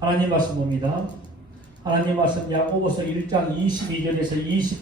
하나님 말씀 봅니다. 하나님 말씀 야고보서 1장 22절에서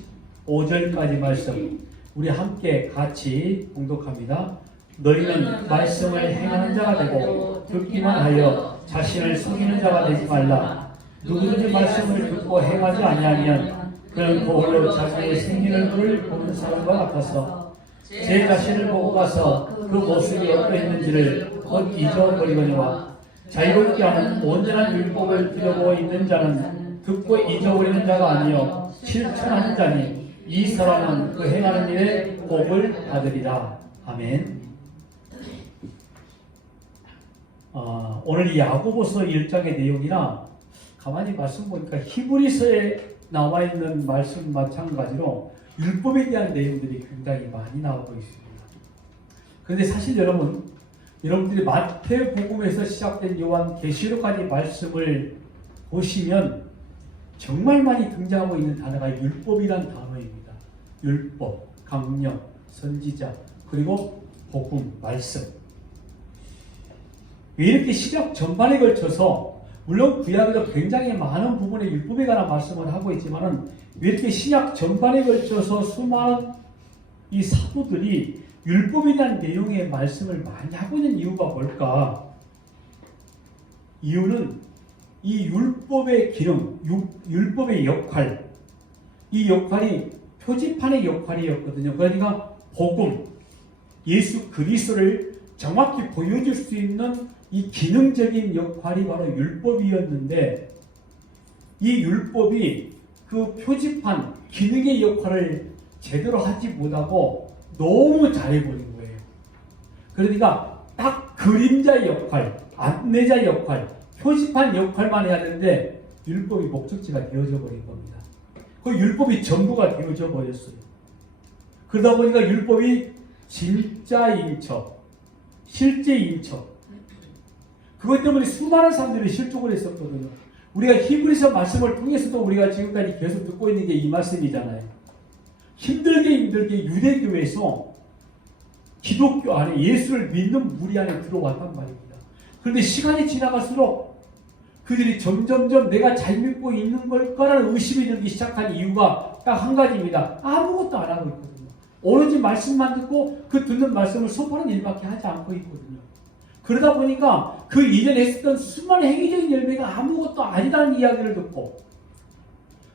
25절까지 말씀 우리 함께 같이 봉독합니다. 너희는 말씀을 행하는 자가 되고 듣기만 하여 자신을 속이는 자가 되지 말라. 누구든지 말씀을 듣고 행하지 아니하면 그는 거울로 자기의 생긴 얼굴을 보는 사람과 같아서 제 자신을 보고 가서 그 모습이 어떠했는지를 곧 잊어버리거니와 자유롭게 하는 온전한 율법을 들여보고 있는 자는 듣고 잊어버리는 자가 아니요 실천하는 자니 이 사람은 그 행하는 일에 복을 받으리라. 아멘. 오늘 이 야고보서 1장의 내용이나 가만히 말씀 보니까 히브리서에 나와 있는 말씀 마찬가지로 율법에 대한 내용들이 굉장히 많이 나오고 있습니다. 그런데 사실 여러분들이 마태복음에서 시작된 요한계시록까지 말씀을 보시면 정말 많이 등장하고 있는 단어가 율법이란 단어입니다. 율법, 강령, 선지자, 그리고 복음, 말씀. 왜 이렇게 신약 전반에 걸쳐서 물론 구약에도 굉장히 많은 부분의 율법에 관한 말씀을 하고 있지만은 왜 이렇게 신약 전반에 걸쳐서 수많은 이 사도들이 율법에 대한 내용의 말씀을 많이 하고 있는 이유가 뭘까? 이유는 이 율법의 기능, 율법의 역할, 이 역할이 표지판의 역할이었거든요. 그러니까 복음, 예수 그리스도를 정확히 보여줄 수 있는 이 기능적인 역할이 바로 율법이었는데 이 율법이 그 표지판, 기능의 역할을 제대로 하지 못하고 너무 잘해버린 거예요. 그러니까 딱 그림자의 역할, 안내자의 역할, 표지판 역할만 해야 되는데 율법이 목적지가 되어져 버린 겁니다. 그 율법이 전부가 되어져 버렸어요. 그러다 보니까 율법이 진짜인 척, 실제인 척, 그것 때문에 수많은 사람들이 실족을 했었거든요. 우리가 히브리서 말씀을 통해서도 우리가 지금까지 계속 듣고 있는 게 이 말씀이잖아요. 힘들게 유대교에서 기독교 안에 예수를 믿는 무리 안에 들어왔단 말입니다. 그런데 시간이 지나갈수록 그들이 점점점 내가 잘 믿고 있는 걸까라는 의심이 들기 시작한 이유가 딱 한 가지입니다. 아무것도 안 하고 있거든요. 오로지 말씀만 듣고 그 듣는 말씀을 소파는 일밖에 하지 않고 있거든요. 그러다 보니까 그 이전에 했었던 수많은 행위적인 열매가 아무것도 아니라는 이야기를 듣고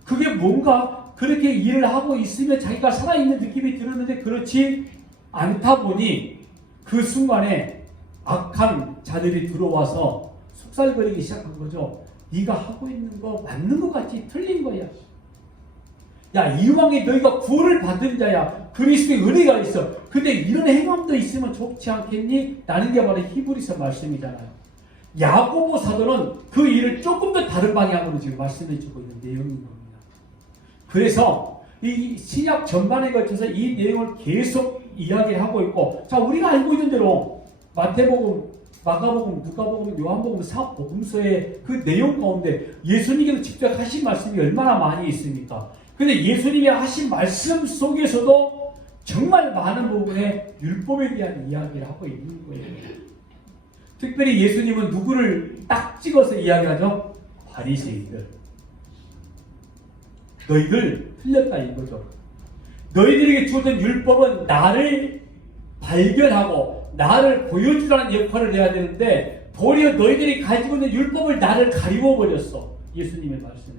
그게 뭔가 그렇게 일을 하고 있으면 자기가 살아있는 느낌이 들었는데 그렇지 않다 보니 그 순간에 악한 자들이 들어와서 속살거리기 시작한 거죠. 네가 하고 있는 거 맞는 것 같지? 틀린 거야. 야, 이왕에 너희가 구원을 받은 자야. 그리스도의 은혜가 있어. 근데 이런 행함도 있으면 좋지 않겠니? 라는 게 바로 히브리서 말씀이잖아요. 야고보 사도는 그 일을 조금 더 다른 방향으로 지금 말씀해 주고 있는 내용인 겁니다. 그래서 이 신약 전반에 걸쳐서 이 내용을 계속 이야기하고 있고, 자, 우리가 알고 있는 대로 마태복음, 마가복음, 누가복음, 요한복음, 사복음서의 그 내용 가운데 예수님께서 직접 하신 말씀이 얼마나 많이 있습니까? 근데 예수님이 하신 말씀 속에서도 정말 많은 부분에 율법에 대한 이야기를 하고 있는 거예요. 특별히 예수님은 누구를 딱 찍어서 이야기하죠? 바리새인들. 너희들 틀렸다 이거죠. 너희들에게 주어진 율법은 나를 발견하고 나를 보여주라는 역할을 해야 되는데 도리어 너희들이 가지고 있는 율법을 나를 가리워버렸어. 예수님의 말씀에.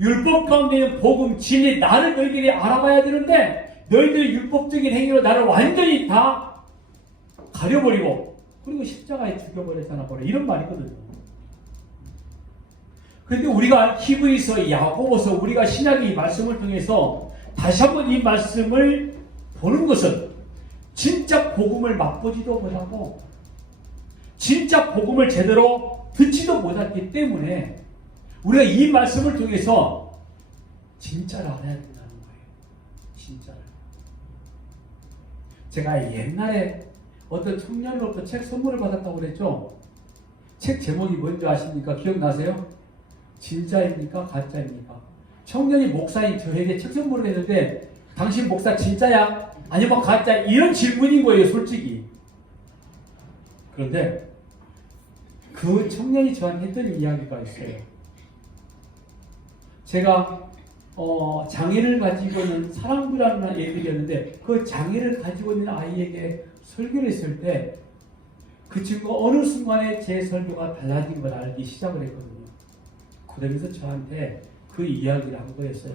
율법 가운데 있는 복음, 진리, 나를 너희들이 알아봐야 되는데 너희들의 율법적인 행위로 나를 완전히 다 가려버리고 그리고 십자가에 죽여버렸잖아. 이런 말이거든요. 그런데 우리가 히브리서, 야고보서, 우리가 신약의 말씀을 통해서 다시 한번 이 말씀을 보는 것은 진짜 복음을 맛보지도 못하고 진짜 복음을 제대로 듣지도 못했기 때문에 우리가 이 말씀을 통해서 진짜를 알아야 된다는 거예요. 진짜를. 제가 옛날에 어떤 청년으로부터 책 선물을 받았다고 그랬죠. 책 제목이 뭔지 아십니까? 기억나세요? 진짜입니까? 가짜입니까? 청년이 목사인 저에게 책 선물을 했는데 당신 목사 진짜야? 아니면 가짜? 이런 질문인 거예요, 솔직히. 그런데 그 청년이 저한테 했던 이야기가 있어요. 제가 장애를 가지고 있는 사랑부라는 애들이었는데 그 장애를 가지고 있는 아이에게 설교를 했을 때 그 친구가 어느 순간에 제 설교가 달라진 걸 알기 시작을 했거든요. 그러면서 저한테 그 이야기를 한 거였어요.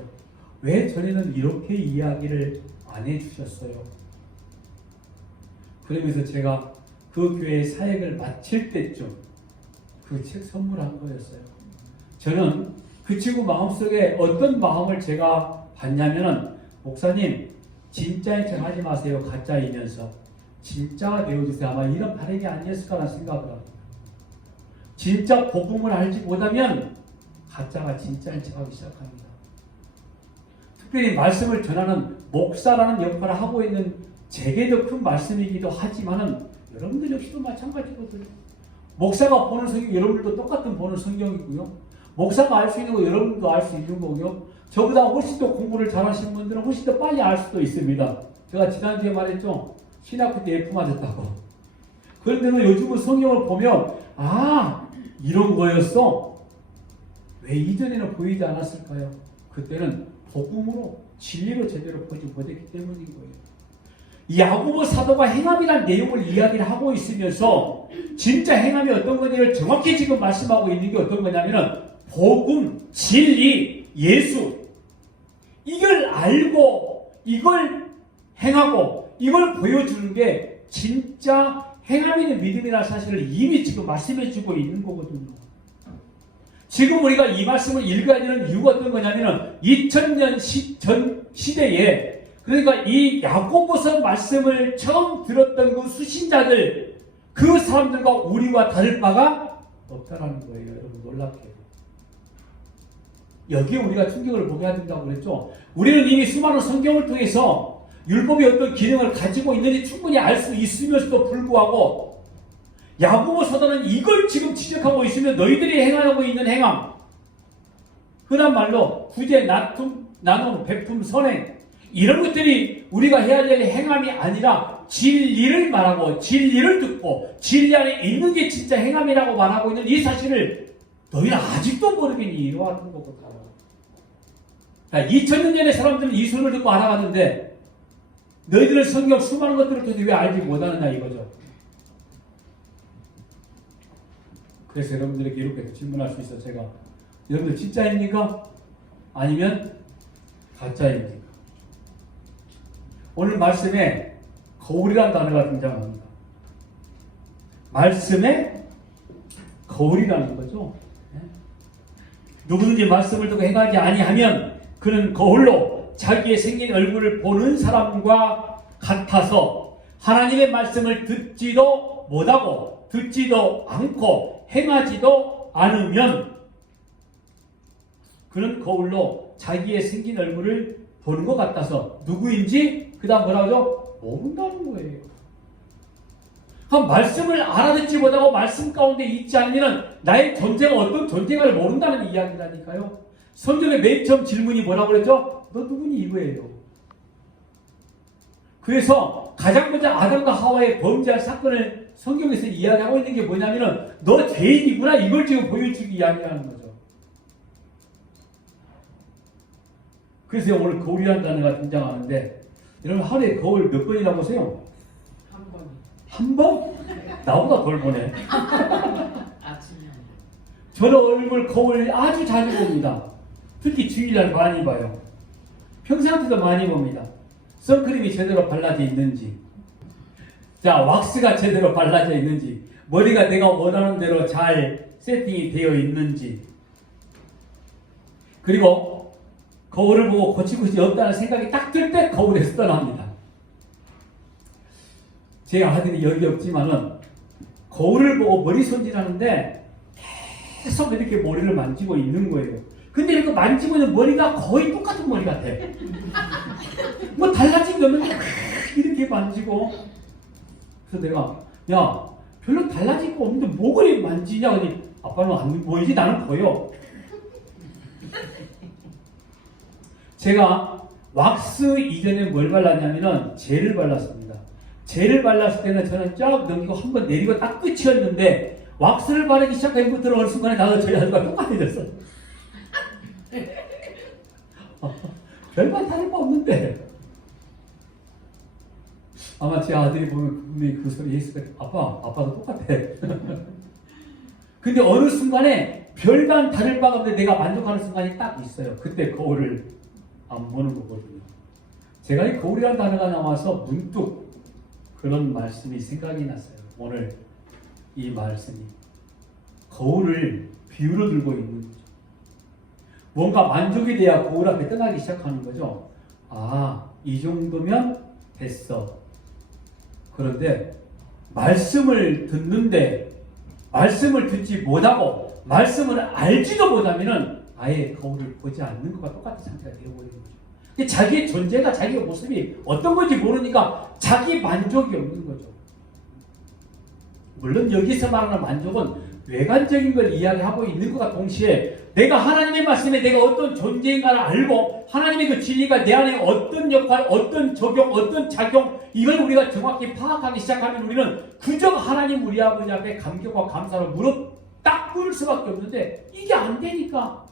왜 전에는 이렇게 이야기를 안 해주셨어요? 그러면서 제가 그 교회 사역을 마칠 때쯤 그 책 선물한 거였어요. 저는 그 친구 마음속에 어떤 마음을 제가 받냐면은, 목사님 진짜인 척 하지 마세요. 가짜이면서 진짜가 되어주세요. 아마 이런 바람이 아니었을까라는 생각을 합니다. 진짜 복음을 알지 못하면 가짜가 진짜인 척 하기 시작합니다. 특별히 말씀을 전하는 목사라는 역할을 하고 있는 제게도 큰 말씀이기도 하지만은 여러분들 역시도 마찬가지거든요. 목사가 보는 성경, 여러분들도 똑같은 보는 성경이고요. 목사가 알 수 있는 거 여러분도 알 수 있는 거고요. 저보다 훨씬 더 공부를 잘하시는 분들은 훨씬 더 빨리 알 수도 있습니다. 제가 지난주에 말했죠. 신학교 때 F 맞았다고. 그런데 요즘은 성경을 보면 이런 거였어. 왜 이전에는 보이지 않았을까요? 그때는 복음으로 진리로 제대로 보지 못했기 때문인 거예요. 야고보 사도가 행함이란 내용을 이야기를 하고 있으면서 진짜 행함이 어떤 거냐를 정확히 지금 말씀하고 있는 게 어떤 거냐면은 복음, 진리, 예수, 이걸 알고 이걸 행하고 이걸 보여주는 게 진짜 행함 있는 믿음이라는 사실을 이미 지금 말씀해 주고 있는 거거든요. 지금 우리가 이 말씀을 읽어야 되는 이유가 어떤 거냐면은 2000년 전 시대에, 그러니까 이 야고보서 말씀을 처음 들었던 그 수신자들, 그 사람들과 우리와 다를 바가 없다라는 거예요. 여러분 놀랍게도. 여기에 우리가 충격을 보게 된다고 그랬죠. 우리는 이미 수많은 성경을 통해서 율법의 어떤 기능을 가지고 있는지 충분히 알 수 있으면서도 불구하고 야고보 사도는 이걸 지금 지적하고 있으면 너희들이 행하고 있는 행함, 흔한 말로 구제, 나눔, 베품, 선행, 이런 것들이 우리가 해야 될 행함이 아니라 진리를 말하고 진리를 듣고 진리 안에 있는 게 진짜 행함이라고 말하고 있는 이 사실을 너희는 아직도 모르겠니? 이러하는 거거든요. 2000년 전에 사람들은 이 소리를 듣고 알아갔는데 너희들은 성경 수많은 것들을 도대체 왜 알지 못하느냐 이거죠. 그래서 여러분들에게 이렇게 질문할 수 있어요. 제가 여러분들 진짜입니까? 아니면 가짜입니까? 오늘 말씀에 거울이라는 단어가 등장합니다. 말씀에 거울이라는 거죠. 누구든지 말씀을 듣고 행하지 아니하면 그는 거울로 자기의 생긴 얼굴을 보는 사람과 같아서 하나님의 말씀을 듣지도 못하고 듣지도 않고 행하지도 않으면 그는 거울로 자기의 생긴 얼굴을 보는 것 같아서 누구인지 그 다음 뭐라고 하죠? 모른다는 거예요. 그럼 말씀을 알아듣지 못하고 말씀 가운데 있지 않으면 나의 존재가 어떤 존재가를 모른다는 이야기라니까요. 성경의 맨 처음 질문이 뭐라고 그랬죠? 너 누구니? 이거예요. 그래서 가장 먼저 아담과 하와의 범죄한 사건을 성경에서 이야기하고 있는 게 뭐냐면은 너 죄인이구나 이걸 지금 보여주기 이야기하는 거죠. 그래서 오늘 거울이라는 단어가 등장하는데 여러분 하루에 거울 몇 번이나 보세요? 한 번. 한 번? 나보다 덜 보네. 아침에. 저는 얼굴 거울 아주 자주 봅니다. 특히 주일날 많이 봐요. 평상시도 많이 봅니다. 선크림이 제대로 발라져 있는지, 자 왁스가 제대로 발라져 있는지, 머리가 내가 원하는 대로 잘 세팅이 되어 있는지, 그리고 거울을 보고 고칠 것이 없다는 생각이 딱 들 때 거울에서 떠납니다. 제 아들이 여기 없지만은 거울을 보고 머리 손질하는데 계속 이렇게 머리를 만지고 있는 거예요. 근데 이렇게 만지고 있는 머리가 거의 똑같은 머리 같아. 뭐 달라진 게 없는데 이렇게 만지고. 그래서 내가 야 별로 달라진 거 없는데 뭐 그리 만지냐? 그러니 아빠는 안 보이지? 나는 보여. 제가 왁스 이전에 뭘 발랐냐면은 젤을 발랐습니다. 젤을 발랐을 때는 저는 쫙 넘기고 한번 내리고 딱 끝이었는데 왁스를 바르기 시작하고 들어올 순간에 나도 저희 아들과 똑같아졌어. 별반 다를 바 없는데. 아마 제 아들이 보면 분명히 그 소리 했을 때 아빠도 똑같아. 근데 어느 순간에 별반 다를 바가 없는데 내가 만족하는 순간이 딱 있어요. 그때 거울을 안 보는 거거든요. 제가 이 거울이라는 단어가 나와서 문득 그런 말씀이 생각이 났어요. 오늘 이 말씀이 거울을 비유로 들고 있는 거죠. 뭔가 만족이 돼야 거울 앞에 떠나기 시작하는 거죠. 아, 이 정도면 됐어. 그런데 말씀을 듣는데 말씀을 듣지 못하고 말씀을 알지도 못하면은 아예 거울을 보지 않는 것과 똑같은 상태가 되어버리는 거죠. 자기의 존재가 자기의 모습이 어떤 건지 모르니까 자기 만족이 없는 거죠. 물론 여기서 말하는 만족은 외관적인 걸 이야기하고 있는 것과 동시에 내가 하나님의 말씀에 내가 어떤 존재인가를 알고 하나님의 그 진리가 내 안에 어떤 역할, 어떤 적용, 어떤 작용 이걸 우리가 정확히 파악하기 시작하면 우리는 그저 하나님 우리 아버지 앞에 감격과 감사로 무릎 딱 꿇을 수밖에 없는데 이게 안 되니까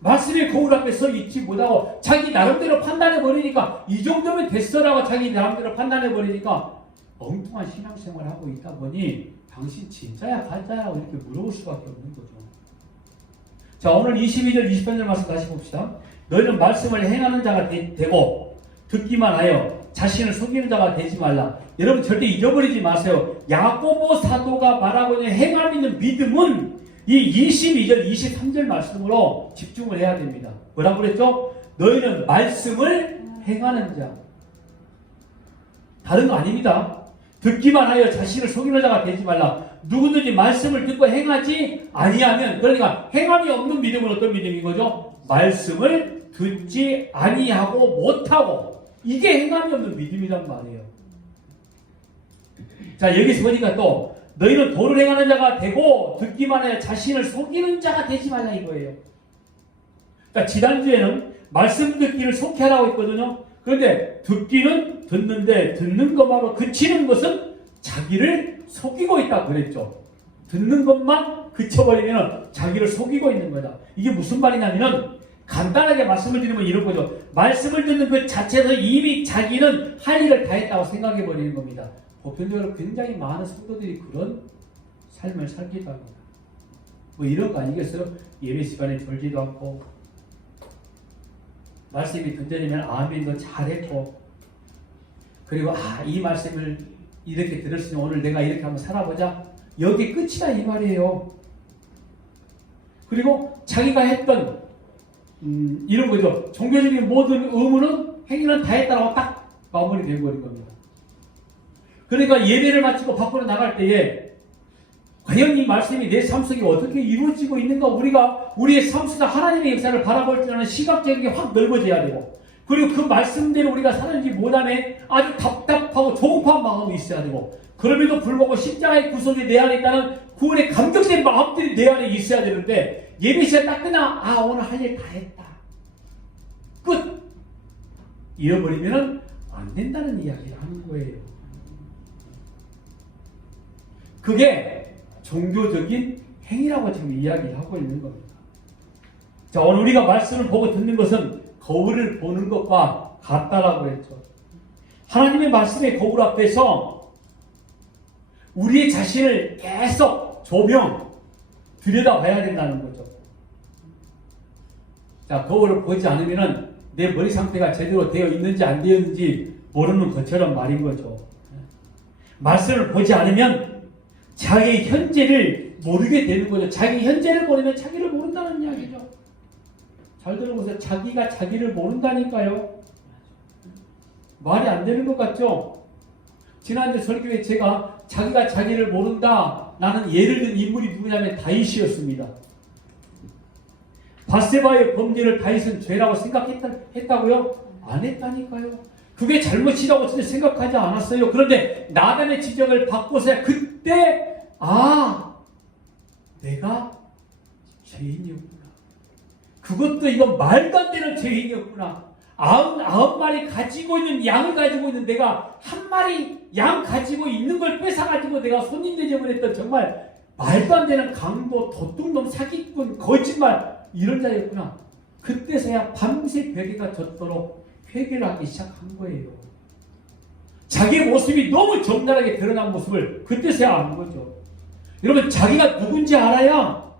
말씀의 거울 앞에 서 있지 못하고 자기 나름대로 판단해버리니까 이 정도면 됐어라고 자기 나름대로 판단해버리니까 엉뚱한 신앙생활을 하고 있다 보니 당신 진짜야 가짜야 이렇게 물어볼 수밖에 없는 거죠. 자, 오늘 22절 23절 말씀 다시 봅시다. 너희는 말씀을 행하는 자가 되고 듣기만 하여 자신을 속이는 자가 되지 말라. 여러분 절대 잊어버리지 마세요. 야고보 사도가 말하고 있는 행함 있는 믿음은 이 22절 23절 말씀으로 집중을 해야 됩니다. 뭐라고 그랬죠? 너희는 말씀을 행하는 자. 다른 거 아닙니다. 듣기만 하여 자신을 속이는 자가 되지 말라. 누구든지 말씀을 듣고 행하지 아니하면, 그러니까 행함이 없는 믿음은 어떤 믿음인 거죠? 말씀을 듣지 아니하고 못하고, 이게 행함이 없는 믿음이란 말이에요. 자, 여기서 보니까 또 너희는 도를 행하는 자가 되고 듣기만 하여 자신을 속이는 자가 되지 말라 이거예요. 자, 지난주에는 말씀 듣기를 속히 하라고 했거든요. 그런데 듣기는 듣는데 듣는 것만으로 그치는 것은 자기를 속이고 있다 그랬죠. 듣는 것만 그쳐버리면 자기를 속이고 있는 거다. 이게 무슨 말이냐면 간단하게 말씀을 드리면 이런 거죠. 말씀을 듣는 그 자체에서 이미 자기는 할 일을 다 했다고 생각해 버리는 겁니다. 보편적으로 굉장히 많은 성도들이 그런 삶을 살기도 합니다. 뭐 이런 거 아니겠어요? 예배 시간에 졸지도 않고 말씀이 던져지면 아멘도 잘했고, 그리고 이 말씀을 이렇게 들었으니 오늘 내가 이렇게 한번 살아보자, 여기 끝이다 이 말이에요. 그리고 자기가 했던 이런 거죠. 종교적인 모든 의무는 행위는 다 했다라고 딱 마무리 되어버린 겁니다. 그러니까 예배를 마치고 밖으로 나갈 때에 과연 이 말씀이 내 삶 속에 어떻게 이루어지고 있는가, 우리가 우리의 삶 속에 하나님의 역사를 바라볼 줄 아는 시각적인 게 확 넓어져야 되고, 그리고 그 말씀대로 우리가 사는지 못하면 아주 답답하고 조급한 마음이 있어야 되고, 그럼에도 불구하고 십자가의 구속이 내 안에 있다는 구원의 감격된 마음들이 내 안에 있어야 되는데, 예배 시간 딱 끝나 오늘 할 일 다 했다 끝 잃어버리면 안 된다는 이야기를 하는 거예요. 그게 종교적인 행위라고 지금 이야기를 하고 있는 겁니다. 자, 오늘 우리가 말씀을 보고 듣는 것은 거울을 보는 것과 같다라고 했죠. 하나님의 말씀의 거울 앞에서 우리의 자신을 계속 조명 들여다봐야 된다는 거죠. 자, 거울을 보지 않으면 내 머리 상태가 제대로 되어 있는지 안 되어 있는지 모르는 것처럼 말인 거죠. 말씀을 보지 않으면 자기 현재를 모르게 되는 거죠. 자기 현재를 모르면 자기를 모른다는 이야기죠. 잘 들어보세요. 자기가 자기를 모른다니까요. 말이 안 되는 것 같죠? 지난주 설교에 제가 자기가 자기를 모른다 라는 예를 든 인물이 누구냐면 다윗이었습니다. 밧세바의 범죄를 다윗은 죄라고 생각했다고요? 안 했다니까요. 그게 잘못이라고 진짜 생각하지 않았어요. 그런데 나단의 지적을 받고서야 그때 내가 죄인이었구나. 그것도 이건 말도 안 되는 죄인이었구나. 99마리 가지고 있는 양을 가지고 있는 내가 한 마리 양 가지고 있는 걸 뺏어가지고 내가 손님 대접을 했던 정말 말도 안 되는 강도, 도둑놈, 사기꾼, 거짓말 이런 자였구나. 그때서야 밤새 베개가 젖도록 회개를 하기 시작한 거예요. 자기의 모습이 너무 적나라하게 드러난 모습을 그때서야 아는 거죠. 여러분, 자기가 누군지 알아야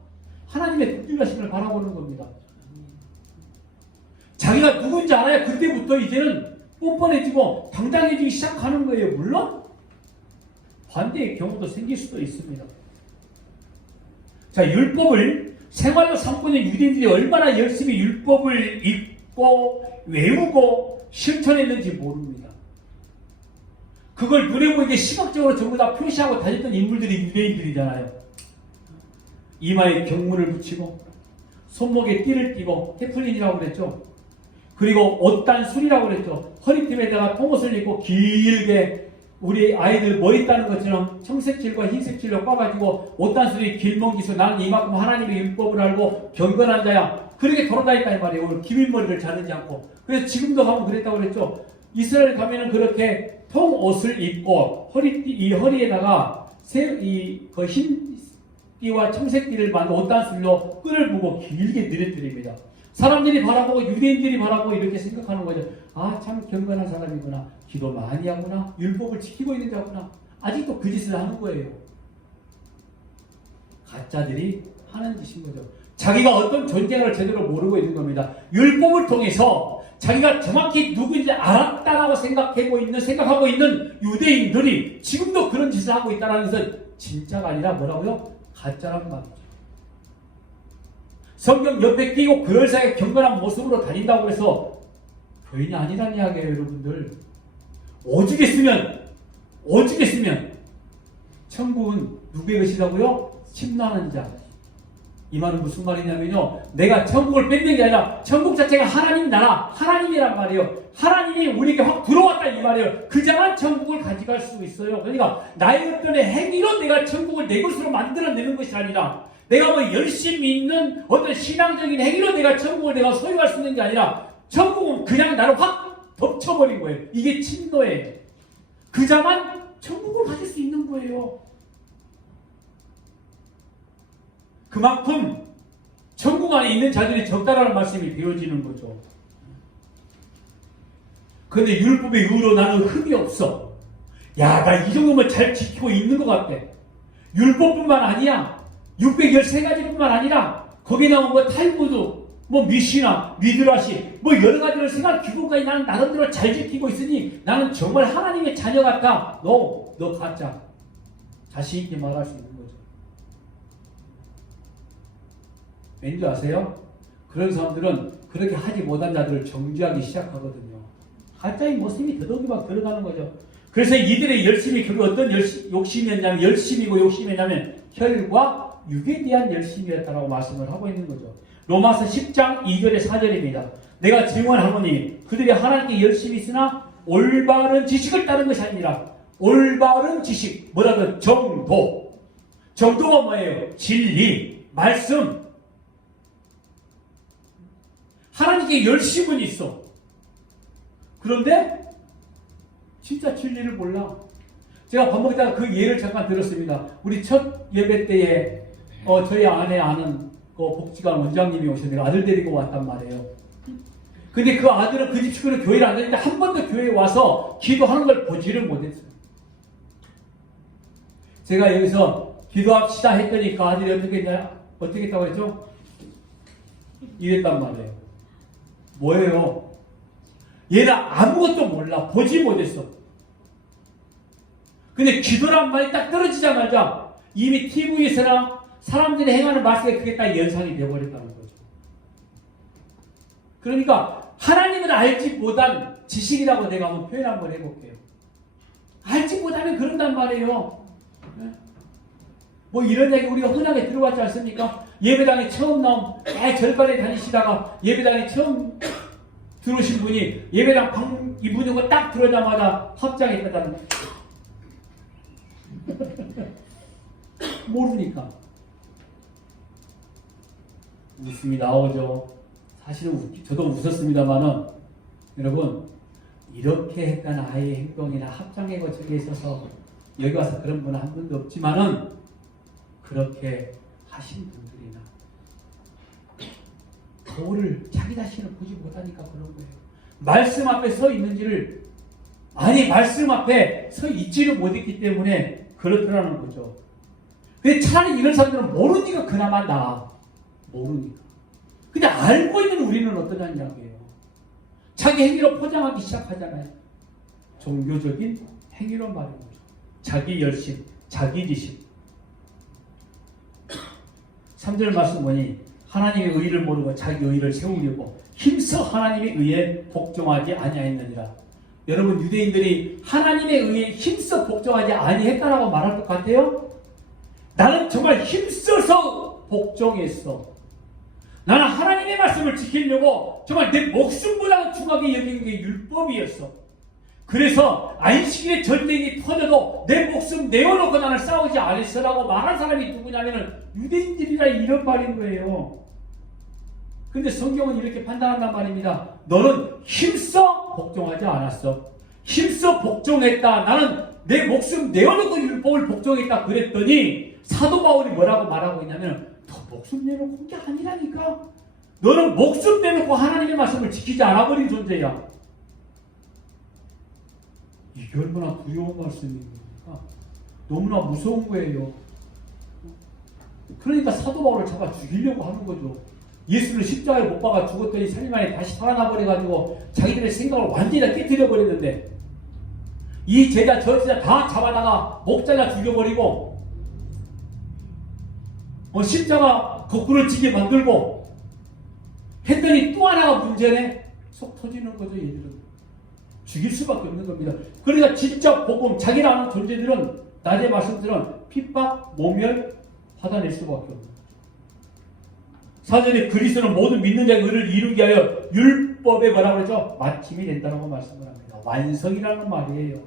하나님의 극률하심을 바라보는 겁니다. 자기가 누군지 알아야 그때부터 이제는 뻔뻔해지고 당당해지기 시작하는 거예요. 물론 반대의 경우도 생길 수도 있습니다. 자, 율법을 생활로 삼고 있는 유대인들이 얼마나 열심히 율법을 읽고 외우고 실천했는지 모릅니다. 그걸 눈에 보이게 시각적으로 전부 다 표시하고 다녔던 인물들이 유대인들이잖아요. 이마에 경문을 붙이고 손목에 띠를 띠고 테플린이라고 그랬죠. 그리고 옷단술이라고 그랬죠. 허리띠에다가 통옷을 입고 길게 우리 아이들 머리 따는 것처럼 청색질과 흰색질로 꽈가지고 옷단술이 길멍기서 나는 이만큼 하나님의 율법을 알고 경건한 자야. 그렇게 돌아다녔단 말이에요. 오늘 기민머리를 자르지 않고. 그래서 지금도 가면 그랬다고 그랬죠. 이스라엘 가면은 그렇게 통옷을 입고 이 허리에다가 흰 띠와 청색띠를 만든 옷단술로 끈을 보고 길게 늘어뜨립니다. 사람들이 바라보고 유대인들이 바라보고 이렇게 생각하는 거죠. 아, 참 경건한 사람이구나. 기도 많이 하구나. 율법을 지키고 있는 자구나. 아직도 그 짓을 하는 거예요. 가짜들이 하는 짓인 거죠. 자기가 어떤 존재를 제대로 모르고 있는 겁니다. 율법을 통해서 자기가 정확히 누구인지 알았다라고 생각하고 있는 유대인들이 지금도 그런 짓을 하고 있다는 것은 진짜가 아니라 뭐라고요? 가짜란 말이죠. 성경 옆에 끼고 그럴싸하게 경건한 모습으로 다닌다고 해서 교인이 아니란 이야기예요, 여러분들. 오죽했으면 천국은 누구의 것이라고요? 침노하는 자. 이 말은 무슨 말이냐면요, 내가 천국을 뺏는 게 아니라 천국 자체가 하나님 나라, 하나님이란 말이에요. 하나님이 우리에게 확 들어왔다 이 말이에요. 그 자만 천국을 가져갈 수 있어요. 그러니까 나의 어떤 행위로 내가 천국을 내 것으로 만들어내는 것이 아니라, 내가 뭐 열심히 있는 어떤 신앙적인 행위로 내가 천국을 내가 소유할 수 있는 게 아니라, 천국은 그냥 나를 확 덮쳐버린 거예요. 이게 침노예요. 그 자만 천국을 가질 수 있는 거예요. 그만큼 천국 안에 있는 자들이 적다라는 말씀이 되어지는 거죠. 그런데 율법의 의로 나는 흠이 없어. 야, 나 이 정도면 잘 지키고 있는 것 같아. 율법뿐만 아니야. 613가지뿐만 아니라 거기에 나온 뭐 탈무드, 뭐 미시나, 미드라시, 뭐 여러 가지를 생각 기본까지 나는 나름대로 잘 지키고 있으니 나는 정말 하나님의 자녀 같다. 너 가짜. 자신 있게 말할 수 있는 거죠. 왠지 아세요? 그런 사람들은 그렇게 하지 못한 자들을 정죄하기 시작하거든요. 가짜의 모습이 더더욱이 들어가는 거죠. 그래서 이들의 열심이 결국 어떤 욕심이었냐면, 열심이고 욕심이냐면 혈과 육에 대한 열심이었다라고 말씀을 하고 있는 거죠. 로마서 10장 2절에 4절입니다. 내가 증언하노니 그들이 하나님께 열심히 있으나 올바른 지식을 따른 것이 아니라, 올바른 지식, 뭐라든 정도. 정도가 뭐예요? 진리, 말씀. 하나님께 열심은 있어. 그런데 진짜 진리를 몰라. 제가 밥 먹다가 그 예를 잠깐 들었습니다. 우리 첫 예배 때에 저희 아내 아는 그 복지관 원장님이 오셨는데 아들 데리고 왔단 말이에요. 근데 그 아들은 그 집 식구는 교회를 안 다니는데 한 번도 교회에 와서 기도하는 걸 보지를 못했어요. 제가 여기서 기도합시다 했더니 그 아들이 어떻게 했다고 했죠? 이랬단 말이에요. 뭐예요? 얘는 아무것도 몰라. 보지 못했어. 근데 기도란 말이 딱 떨어지자마자 이미 TV에서나 사람들이 행하는 말씀에 그게 딱 연상이 되어버렸다는 거죠. 그러니까 하나님을 알지 못한 지식이라고 내가 한번 표현 한번 해볼게요. 알지 못하면 그런단 말이에요. 뭐 이런 얘기 우리가 흔하게 들어봤지 않습니까? 예배당에 처음 나온 절반에 다니시다가 예배당에 처음 들어오신 분이 예배당 이분 이거 딱 들어오자마자 합장했다는 모르니까 웃음이 나오죠. 사실은 저도 웃었습니다만은, 여러분, 이렇게 했던 아이의 행동이나 합장의 거쪽에 있어서 여기 와서 그런 분은 한 분도 없지만은, 그렇게 하신 분들이나 거울을 자기 자신을 보지 못하니까 그런 거예요. 말씀 앞에 서 있는지를 말씀 앞에 서 있지를 못했기 때문에 그렇더라는 거죠. 근데 차라리 이런 사람들은 모르니까 그나마 나아. 모르니까. 근데 알고 있는 우리는 어떠냐는 이야기예요. 자기 행위로 포장하기 시작하잖아요. 종교적인 행위로 말하는 거죠. 자기 열심, 자기 지식. 3절 말씀 보니 하나님의 의를 모르고 자기 의를 세우려고 힘써 하나님의 의에 복종하지 아니하였느니라. 여러분, 유대인들이 하나님의 의에 힘써 복종하지 아니했다라고 말할 것 같아요? 나는 정말 힘써서 복종했어. 나는 하나님의 말씀을 지키려고 정말 내 목숨보다 중하게 여기는 게 율법이었어. 그래서 안식일에 전쟁이 터져도 내 목숨 내어놓고 나는 싸우지 않았어라고 말한 사람이 누구냐면은 유대인들이라 이런 말인 거예요. 근데 성경은 이렇게 판단한단 말입니다. 너는 힘써 복종하지 않았어. 힘써 복종했다. 나는 내 목숨 내어놓고 율법을 복종했다 그랬더니 사도 바울이 뭐라고 말하고 있냐면 너 목숨 내놓고 한 게 아니라니까. 너는 목숨 내놓고 하나님의 말씀을 지키지 않아버린 존재야. 이게 얼마나 두려운 말씀입니까? 너무나 무서운 거예요. 그러니까 사도 바울을 잡아 죽이려고 하는 거죠. 예수를 십자가에 못 박아 죽었더니 3일 만에 다시 살아나 버려가지고 자기들의 생각을 완전히 다 깨뜨려 버렸는데 이 제자 저 제자 다 잡아다가 목 잘라 죽여버리고 십자가 거꾸로 지게 만들고 했더니 또 하나가 문제네. 속 터지는 거죠. 얘들은 죽일 수밖에 없는 겁니다. 그러니까 진짜 복음 자기를 아는 존재들은 낮에 말씀들은 핍박, 모멸 받아낼 수밖에 없는 거죠. 사전에 그리스도는 모든 믿는 자의 의를 이루게 하여 율법에 뭐라고 그러죠? 마침이 된다고 말씀을 합니다. 완성이라는 말이에요.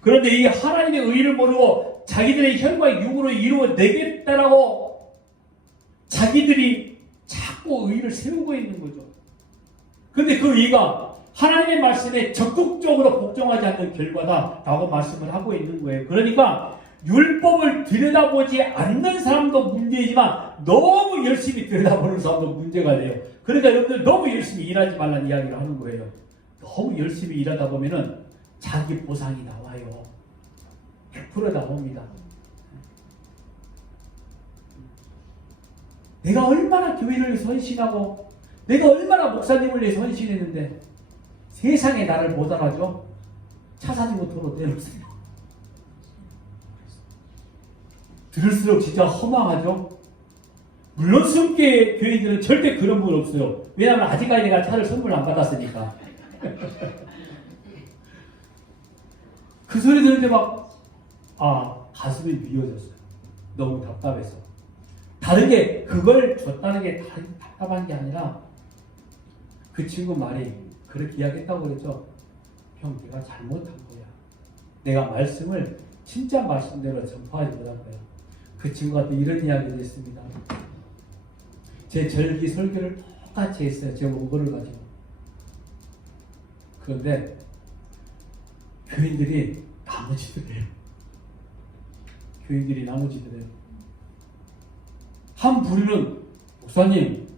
그런데 이 하나님의 의를 모르고 자기들의 혈과 육으로 이루어내겠다라고 자기들이 자꾸 의를 세우고 있는 거죠. 그런데 그 의가 하나님의 말씀에 적극적으로 복종하지 않는 결과다라고 말씀을 하고 있는 거예요. 그러니까 율법을 들여다보지 않는 사람도 문제이지만 너무 열심히 들여다보는 사람도 문제가 돼요. 그러니까 여러분들 너무 열심히 일하지 말라는 이야기를 하는 거예요. 너무 열심히 일하다 보면은 자기 보상이 나와요. 100% 나옵니다. 내가 얼마나 교회를 위해서 헌신하고 내가 얼마나 목사님을 위해서 헌신했는데 세상에 나를 못 알아줘? 차 사지고 도로 내놓으세요. 들을수록 진짜 허망하죠? 물론 성계 교인들은 절대 그런 분 없어요. 왜냐하면 아직까지 내가 차를 선물 안 받았으니까. 그 소리 들을 때 가슴이 미어졌어요. 너무 답답해서. 다른 게 그걸 줬다는 게 답답한 게 아니라 그 친구 말이 그렇게 이야기했다고 그랬죠. 형, 내가 잘못한 거야. 내가 말씀을 진짜 말씀대로 전파하지 못한 거야. 그 친구가 또 이런 이야기를 했습니다. 제 절기 설교를 똑같이 했어요. 제 원고를 가지고. 그런데 교인들이 나머지더래요. 교인들이 나머지더래요. 한 부류는 목사님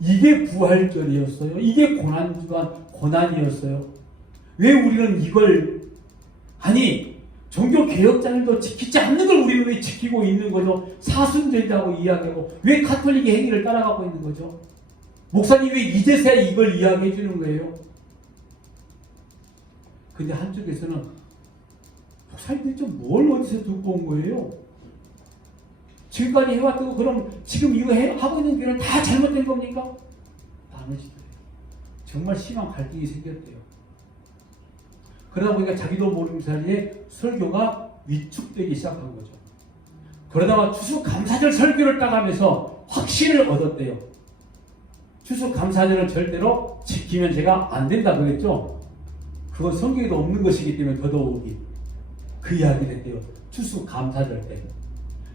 이게 부활절이었어요. 이게 고난이었어요. 왜 우리는 이걸 종교 개혁자들도 지키지 않는 걸 우리는 왜 지키고 있는 거죠? 사순절이라고 이야기하고 왜 가톨릭의 행위를 따라가고 있는 거죠? 목사님 왜 이제서야 이걸 이야기해 주는 거예요? 근데 한쪽에서는 목사님들이 좀 뭘 어디서 듣고 온 거예요? 지금까지 해왔던 거 그럼 지금 이거 하고 있는 교회는 다 잘못된 겁니까? 나머지들이에요. 정말 심한 갈등이 생겼대요. 그러다 보니까 자기도 모르는 사이에 설교가 위축되기 시작한 거죠. 그러다가 추수감사절 설교를 따가면서 확신을 얻었대요. 추수감사절은 절대로 지키면 제가 안 된다 그랬죠. 그건 성경에도 없는 것이기 때문에 더더욱이 그 이야기를 했대요. 추수감사절 때.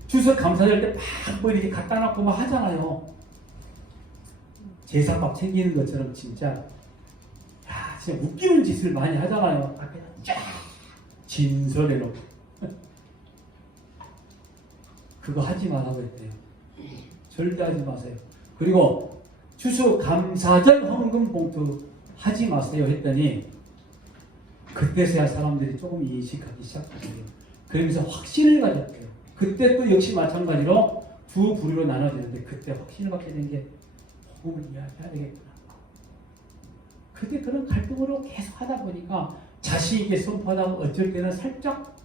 추수감사절 때 막 이렇게 갖다 놓고 막 하잖아요. 제사밥 챙기는 것처럼 진짜 웃기는 짓을 많이 하잖아요. 앞에다 쫙 진설해놓고. 그거 하지 말라고 했대요. 절대 하지 마세요. 그리고 추수감사절 헌금 봉투 하지 마세요 했더니 그때서야 사람들이 조금 인식하기 시작해요. 그러면서 확신을 가졌대요. 그때 또 역시 마찬가지로 두 부류로 나눠지는데 그때 확신을 갖게 된 게 복음을 이야기해야 되겠구나. 그때 그런 갈등으로 계속 하다 보니까 자신 있게 선포하다가 어쩔 때는 살짝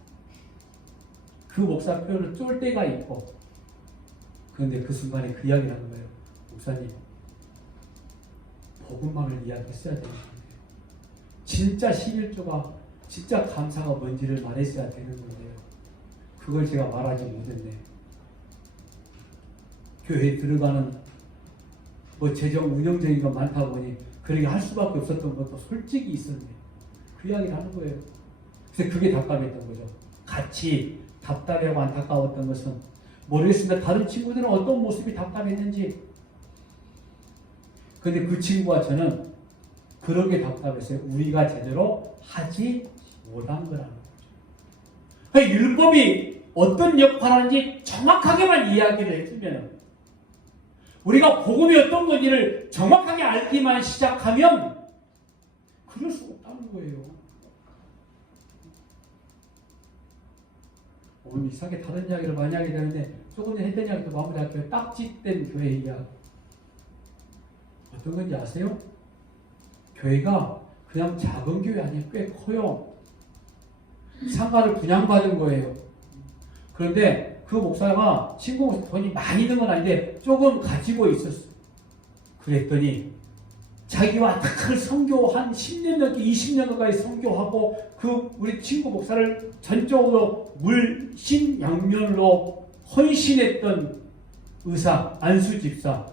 그 목사 표현을 쫄 때가 있고, 그런데 그 순간에 그 이야기를 하는 거예요. 목사님, 복음만을 이야기했어야 되는 거예요. 진짜 11조가 진짜 감사가 뭔지를 말했어야 되는 거예요. 그걸 제가 말하지 못했네. 교회에 들어가는 뭐 재정 운영적인 거 많다 보니 그렇게 할 수밖에 없었던 것도 솔직히 있었네. 그 이야기를 하는 거예요. 그래서 그게 답답했던 거죠. 같이 답답하고 안타까웠던 것은 모르겠습니다. 다른 친구들은 어떤 모습이 답답했는지. 그런데 그 친구와 저는 그러게 답답했어요. 우리가 제대로 하지 못한 거라는 거죠. 그러니까 율법이 어떤 역할을 하는지 정확하게만 이야기를 해주면, 우리가 복음이 어떤 건지를 정확하게 알기만 시작하면 그럴 수 없다는 거예요. 오늘 이상하게 다른 이야기를 많이 하게 되는데 조금 전에 했던 이야기도 마무리할게요. 딱지된 교회 이야기. 어떤 건지 아세요? 교회가 그냥 작은 교회 아니에요. 꽤 커요. 상가를 분양받은 거예요. 그런데 그 목사가 신공 돈이 많이 든 건 아닌데 조금 가지고 있었어요. 그랬더니 자기와 늘 선교 한 10년 넘게 20년 가까이 선교하고 그 우리 친구 목사를 전적으로 물신양면으로 헌신했던 의사 안수 집사,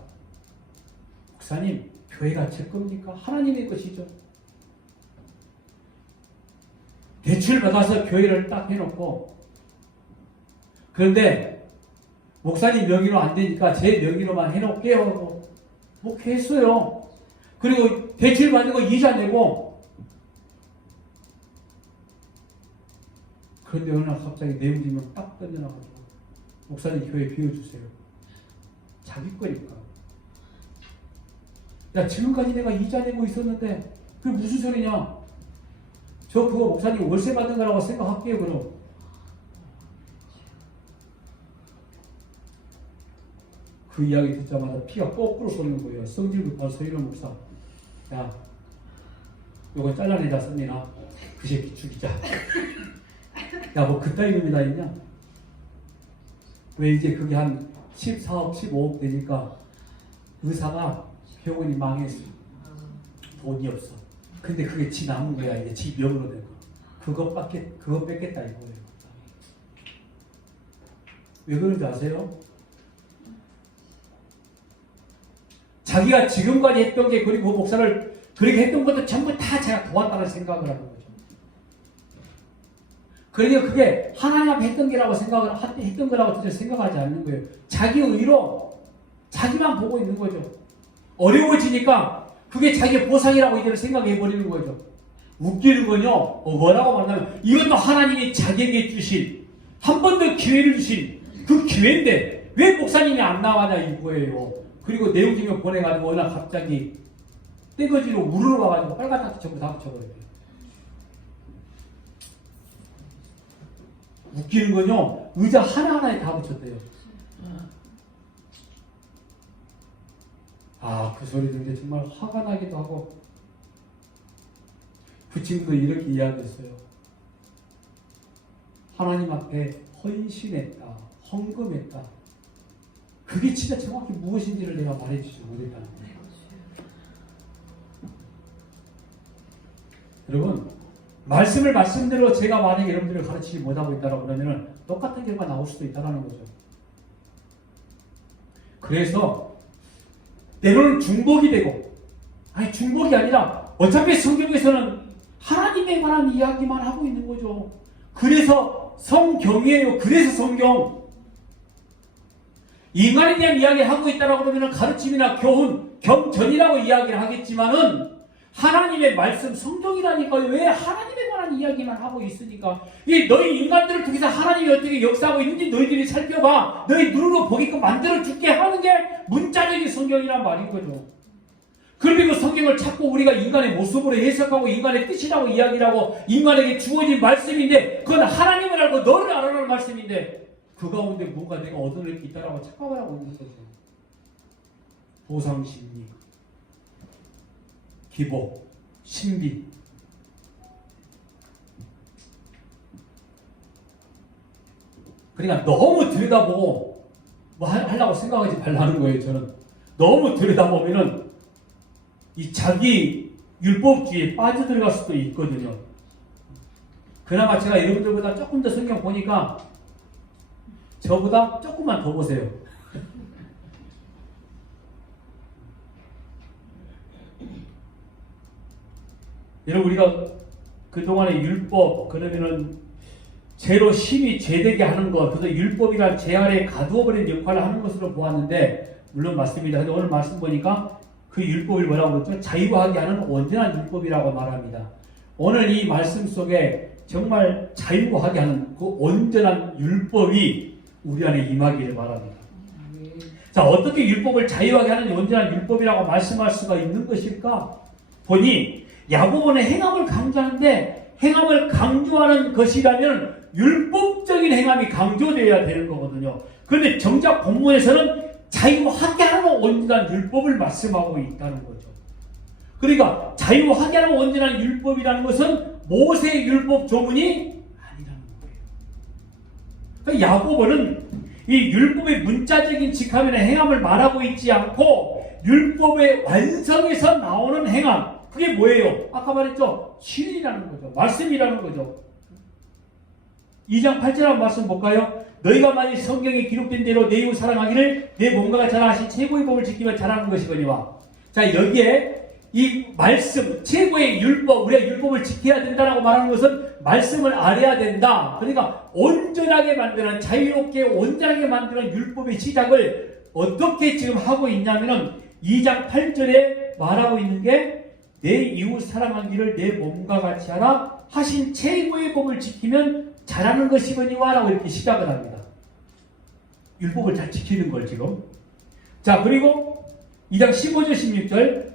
목사님, 교회가 제 겁니까? 하나님의 것이죠. 대출 받아서 교회를 딱 해놓고, 그런데 목사님 명의로 안 되니까 제 명의로만 해놓을게요 하고 뭐 했어요. 그리고 대출 받은 거 이자 내고. 그런데 어느 날 갑자기 내용지면 딱 던져놔가지고 목사님 교회 비워주세요. 자기 거니까. 야, 지금까지 내가 이자 내고 있었는데 그게 무슨 소리냐? 저 그거 목사님 월세 받는 거라고 생각할게요. 그럼 그 이야기 듣자마자 피가 거꾸로 쏘는 거예요. 성질급한 서일원 목사, 야, 요거 잘라내자 씁니다. 그 새끼 죽이자. 야, 뭐 그따위 놈이 다 있냐? 왜 이제 그게 한 14억, 15억 되니까 의사가 병원이 망했어. 돈이 없어. 근데 그게 지 남은 거야. 이제 지 명으로 된 거. 그거 뺏겠다 이거예요. 왜 그런지 아세요? 자기가 지금까지 했던 게, 그리고 그 목사를 그렇게 했던 것도 전부 다 제가 도왔다는 생각을 하는 거죠. 그러니까 그게 하나님 앞에 했던 거라고 생각하지 않는 거예요. 자기 의로 자기만 보고 있는 거죠. 어려워지니까 그게 자기의 보상이라고 이제는 생각해 버리는 거죠. 웃기는 건요, 뭐라고 말하면 이것도 하나님이 자기에게 주신, 한 번 더 기회를 주신 그 기회인데 왜 목사님이 안 나와냐 이거예요. 그리고 내용증명 보내가지고 어느 날 갑자기 떼거지로 우르르 와가지고 빨간 딱지 전부 다 붙여버려요. 웃기는 건요, 의자 하나하나에 다 붙였대요. 아, 그 소리 듣는데 정말 화가 나기도 하고. 그 친구도 이렇게 이야기했어요. 하나님 앞에 헌신했다, 헌금했다. 그게 진짜 정확히 무엇인지를 내가 말해주지 못했다는 거예요. 여러분, 말씀을 말씀대로 제가 만약에 여러분들을 가르치지 못하고 있다고 그러면 똑같은 결과가 나올 수도 있다는 거죠. 그래서 때로는 중복이 되고, 아니 중복이 아니라 어차피 성경에서는 하나님에 관한 이야기만 하고 있는 거죠. 그래서 성경이에요. 그래서 성경. 인간에 대한 이야기를 하고 있다고 그러면 가르침이나 교훈, 경전이라고 이야기를 하겠지만은 하나님의 말씀 성경이라니까요. 왜 하나님에 관한 이야기만 하고 있으니까. 이 너희 인간들을 통해서 하나님이 어떻게 역사하고 있는지 너희들이 살펴봐. 너희 눈으로 보게끔 만들어 줄게 하는 게 문자적인 성경이란 말인 거죠. 그리고 그 성경을 찾고 우리가 인간의 모습으로 해석하고 인간의 뜻이라고 이야기하고 인간에게 주어진 말씀인데 그건 하나님을 알고 너를 알아라는 말씀인데 그 가운데 뭔가 내가 얻어낼 게 있다라고 착각을 하고 있는 거죠. 보상심리, 기복, 신비. 그러니까 너무 들여다보고 뭐 하려고 생각하지 말라는 거예요. 저는 너무 들여다보면은 이 자기 율법주의에 빠져들어갈 수도 있거든요. 그나마 제가 여러분들보다 조금 더 성경 보니까 저보다 조금만 더 보세요. 여러분 우리가 그동안의 율법 그러면은 죄로 심히 죄되게 하는 것 그래서 율법이란 죄 아래 가두어버린 역할을 하는 것으로 보았는데 물론 맞습니다. 근데 오늘 말씀 보니까 그 율법을 뭐라고 그러죠? 자유하게 하는 온전한 율법이라고 말합니다. 오늘 이 말씀 속에 정말 자유하게 하는 그 온전한 율법이 우리 안에 임하기를 바랍니다. 자, 어떻게 율법을 자유하게 하는 온전한 율법이라고 말씀할 수가 있는 것일까? 보니 야고보는 행함을 강조하는데 행함을 강조하는 것이라면 율법적인 행함이 강조되어야 되는 거거든요. 그런데 정작 본문에서는 자유하게 하는 온전한 율법을 말씀하고 있다는 거죠. 그러니까 자유하게 하는 온전한 율법이라는 것은 모세의 율법 조문이 아니라는 거예요. 그러니까 야고보는 이 율법의 문자적인 직함이나 행함을 말하고 있지 않고 율법의 완성에서 나오는 행함 그게 뭐예요? 아까 말했죠? 신이라는 거죠. 말씀이라는 거죠. 2장 8절 말씀 볼까요? 너희가 만일 성경에 기록된 대로 내 이웃 사랑하기를 내 몸과 같이 하신 최고의 법을 지키며 잘하는 것이거니와. 자, 여기에 이 말씀, 최고의 율법, 우리가 율법을 지켜야 된다라고 말하는 것은 말씀을 알아야 된다. 그러니까 온전하게 만드는, 자유롭게 온전하게 만드는 율법의 시작을 어떻게 지금 하고 있냐면은 2장 8절에 말하고 있는 게 내 이웃 사랑하기를 내 몸과 같이 하라 하신 최고의 법을 지키면 잘하는 것이거니와 라고 이렇게 시작을 합니다. 율법을 잘 지키는 걸 지금. 자, 그리고 2장 15절 16절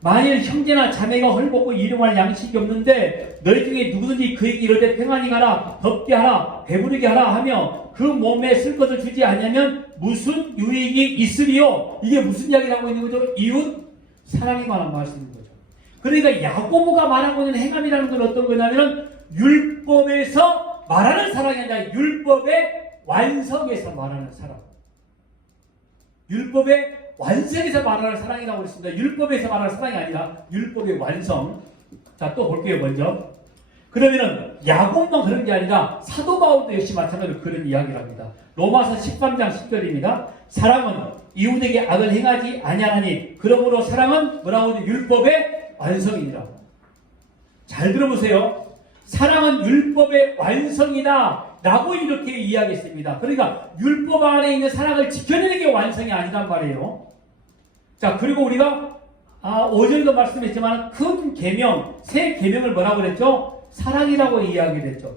만일 형제나 자매가 헐벗고 일용할 양식이 없는데 너희 중에 누구든지 그에게 이르되 평안히 가라 덥게 하라 배부르게 하라 하며 그 몸에 쓸 것을 주지 않으면 무슨 유익이 있으리요. 이게 무슨 이야기를 하고 있는 거죠? 이웃 사랑에 관한 말씀인 거죠. 그러니까 야고보가 말하고 있는 행함이라는 건 어떤 거냐면 율법에서 말하는 사랑이 아니라 율법의 완성에서 말하는 사랑. 율법의 완성에서 말하는 사랑이라고 했습니다. 율법에서 말하는 사랑이 아니라 율법의 완성. 자, 또 볼게요, 먼저. 그러면은 야곱만 그런 게 아니라 사도 바울도 역시 마찬가지로 그런 이야기를 합니다. 로마서 13장 10절입니다. 사랑은 이웃에게 악을 행하지 아니하나니 그러므로 사랑은 뭐라고 하죠? 율법의 완성이니라. 잘 들어보세요. 사랑은 율법의 완성이다 라고 이렇게 이야기했습니다. 그러니까 율법 안에 있는 사랑을 지켜내는 게 완성이 아니란 말이에요. 자, 그리고 우리가 5절도 말씀했지만 큰 계명, 새 계명을 뭐라고 그랬죠? 사랑이라고 이야기를 했죠.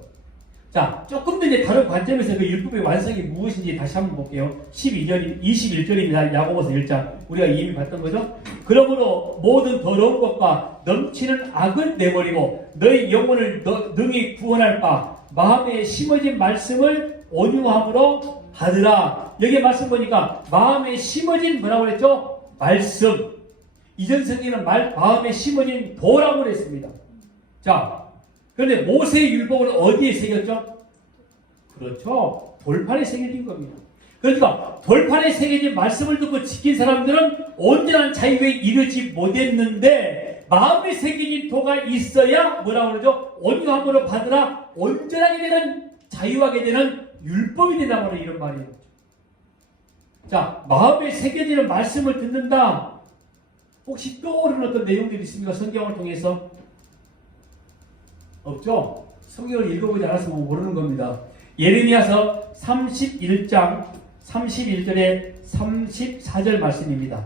자, 조금 더 이제 다른 관점에서 그 율법의 완성이 무엇인지 다시 한번 볼게요. 21절입니다. 야고보서 1장. 우리가 이미 봤던 거죠. 그러므로 모든 더러운 것과 넘치는 악을 내버리고 너희 영혼을 능히 구원할 바 마음에 심어진 말씀을 온유함으로 받으라. 여기 말씀 보니까 마음에 심어진 뭐라고 그랬죠? 말씀. 이전 성경은 마음에 심어진 도라고 그랬습니다. 자, 그런데 모세의 율법을 어디에 새겼죠? 그렇죠. 돌판에 새겨진 겁니다. 그러니까 돌판에 새겨진 말씀을 듣고 지킨 사람들은 온전한 자유에 이르지 못했는데 마음에 새겨진 도가 있어야 뭐라고 그러죠? 온유함으로 받으라 온전하게 되는 자유하게 되는 율법이 된다고 이런 말이에요. 자, 마음에 새겨지는 말씀을 듣는다. 혹시 떠오르는 어떤 내용들이 있습니까? 성경을 통해서? 없죠? 성경을 읽어보지 않았으면 모르는 겁니다. 예레미야서 31장 31절에 34절 말씀입니다.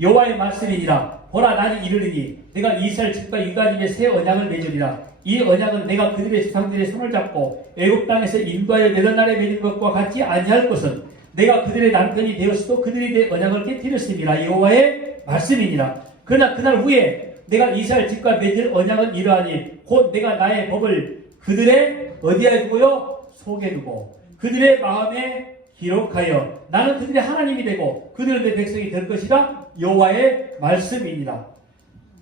여호와의 말씀이니라 보라 나는 이르리니 내가 이스라엘 집과 유다 집에 새 언약을 맺으리라. 이 언약은 내가 그들의 조상들의 손을 잡고 애굽 땅에서 인도하여 내던 날에 맺은 것과 같이 아니할 것은 내가 그들의 남편이 되었어도 그들이 내 언약을 깨뜨렸음이라. 여호와의 말씀이니라. 그러나 그날 후에 내가 이스라엘 집과 맺을 언약은 이러하니 곧 내가 나의 법을 그들의 어디에 두고요? 속에 두고 그들의 마음에 기록하여 나는 그들의 하나님이 되고 그들은 내 백성이 될 것이라. 여호와의 말씀이니라.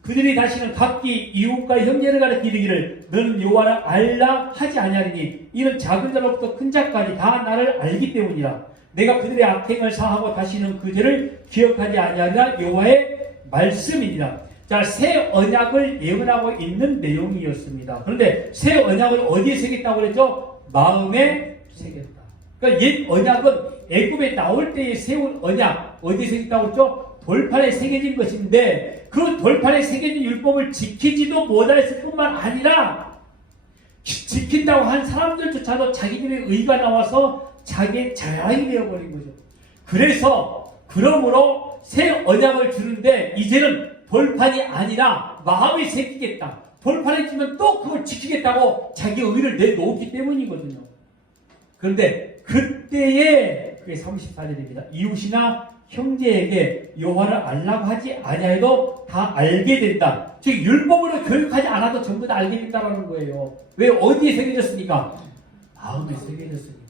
그들이 다시는 각기 이웃과 형제를 가르쳐 이르기를 너는 여호와를 알라 하지 아니하리니 이는 작은 자로부터 큰 자까지 다 나를 알기 때문이라. 내가 그들의 악행을 사하고 다시는 그 죄를 기억하지 아니하리라. 여호와의 말씀이니라. 자, 새 언약을 예언하고 있는 내용이었습니다. 그런데 새 언약을 어디에 새겼다고 그랬죠? 마음에 새겼다. 그러니까 옛 언약은 애굽에 나올 때에 세운 언약 어디에 새겼다고 그랬죠? 돌판에 새겨진 것인데 그 돌판에 새겨진 율법을 지키지도 못했을 뿐만 아니라 지킨다고 한 사람들조차도 자기들의 의가 나와서 자기의 자랑이 되어버린 거죠. 그러므로 새 언약을 주는데 이제는 돌판이 아니라 마음에 새기겠다. 돌판에 주면 또 그걸 지키겠다고 자기 의를 내놓기 때문이거든요. 그런데 그때에 그게 34절입니다. 이웃이나 형제에게 여호와를 알라고 하지 아니하여도 다 알게 된다. 즉 율법으로 교육하지 않아도 전부 다 알게 된다는 거예요. 왜 어디에 새겨졌습니까? 마음에 새겨졌으니까.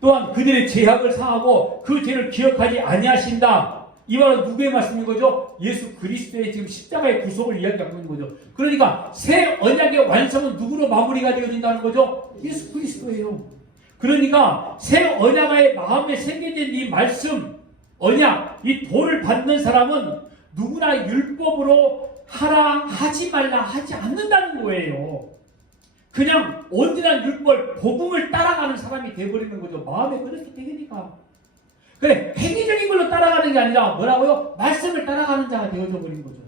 또한 그들의 죄악을 사하고 그 죄를 기억하지 아니하신다. 이 말은 누구의 말씀인 거죠? 예수 그리스도의 지금 십자가의 구속을 이야기하고 있는 거죠. 그러니까 새 언약의 완성은 누구로 마무리가 되어진다는 거죠? 예수 그리스도예요. 그러니까 새 언약의 마음에 새겨진 이 말씀, 언약, 이 도를 받는 사람은 누구나 율법으로 하라 하지 말라 하지 않는다는 거예요. 그냥 온전한 율법, 복음을 따라가는 사람이 되어버리는 거죠. 마음에 그렇게 되니까. 그래, 행위적인 걸로 따라가는 게 아니라 뭐라고요? 말씀을 따라가는 자가 되어져 버린 거죠.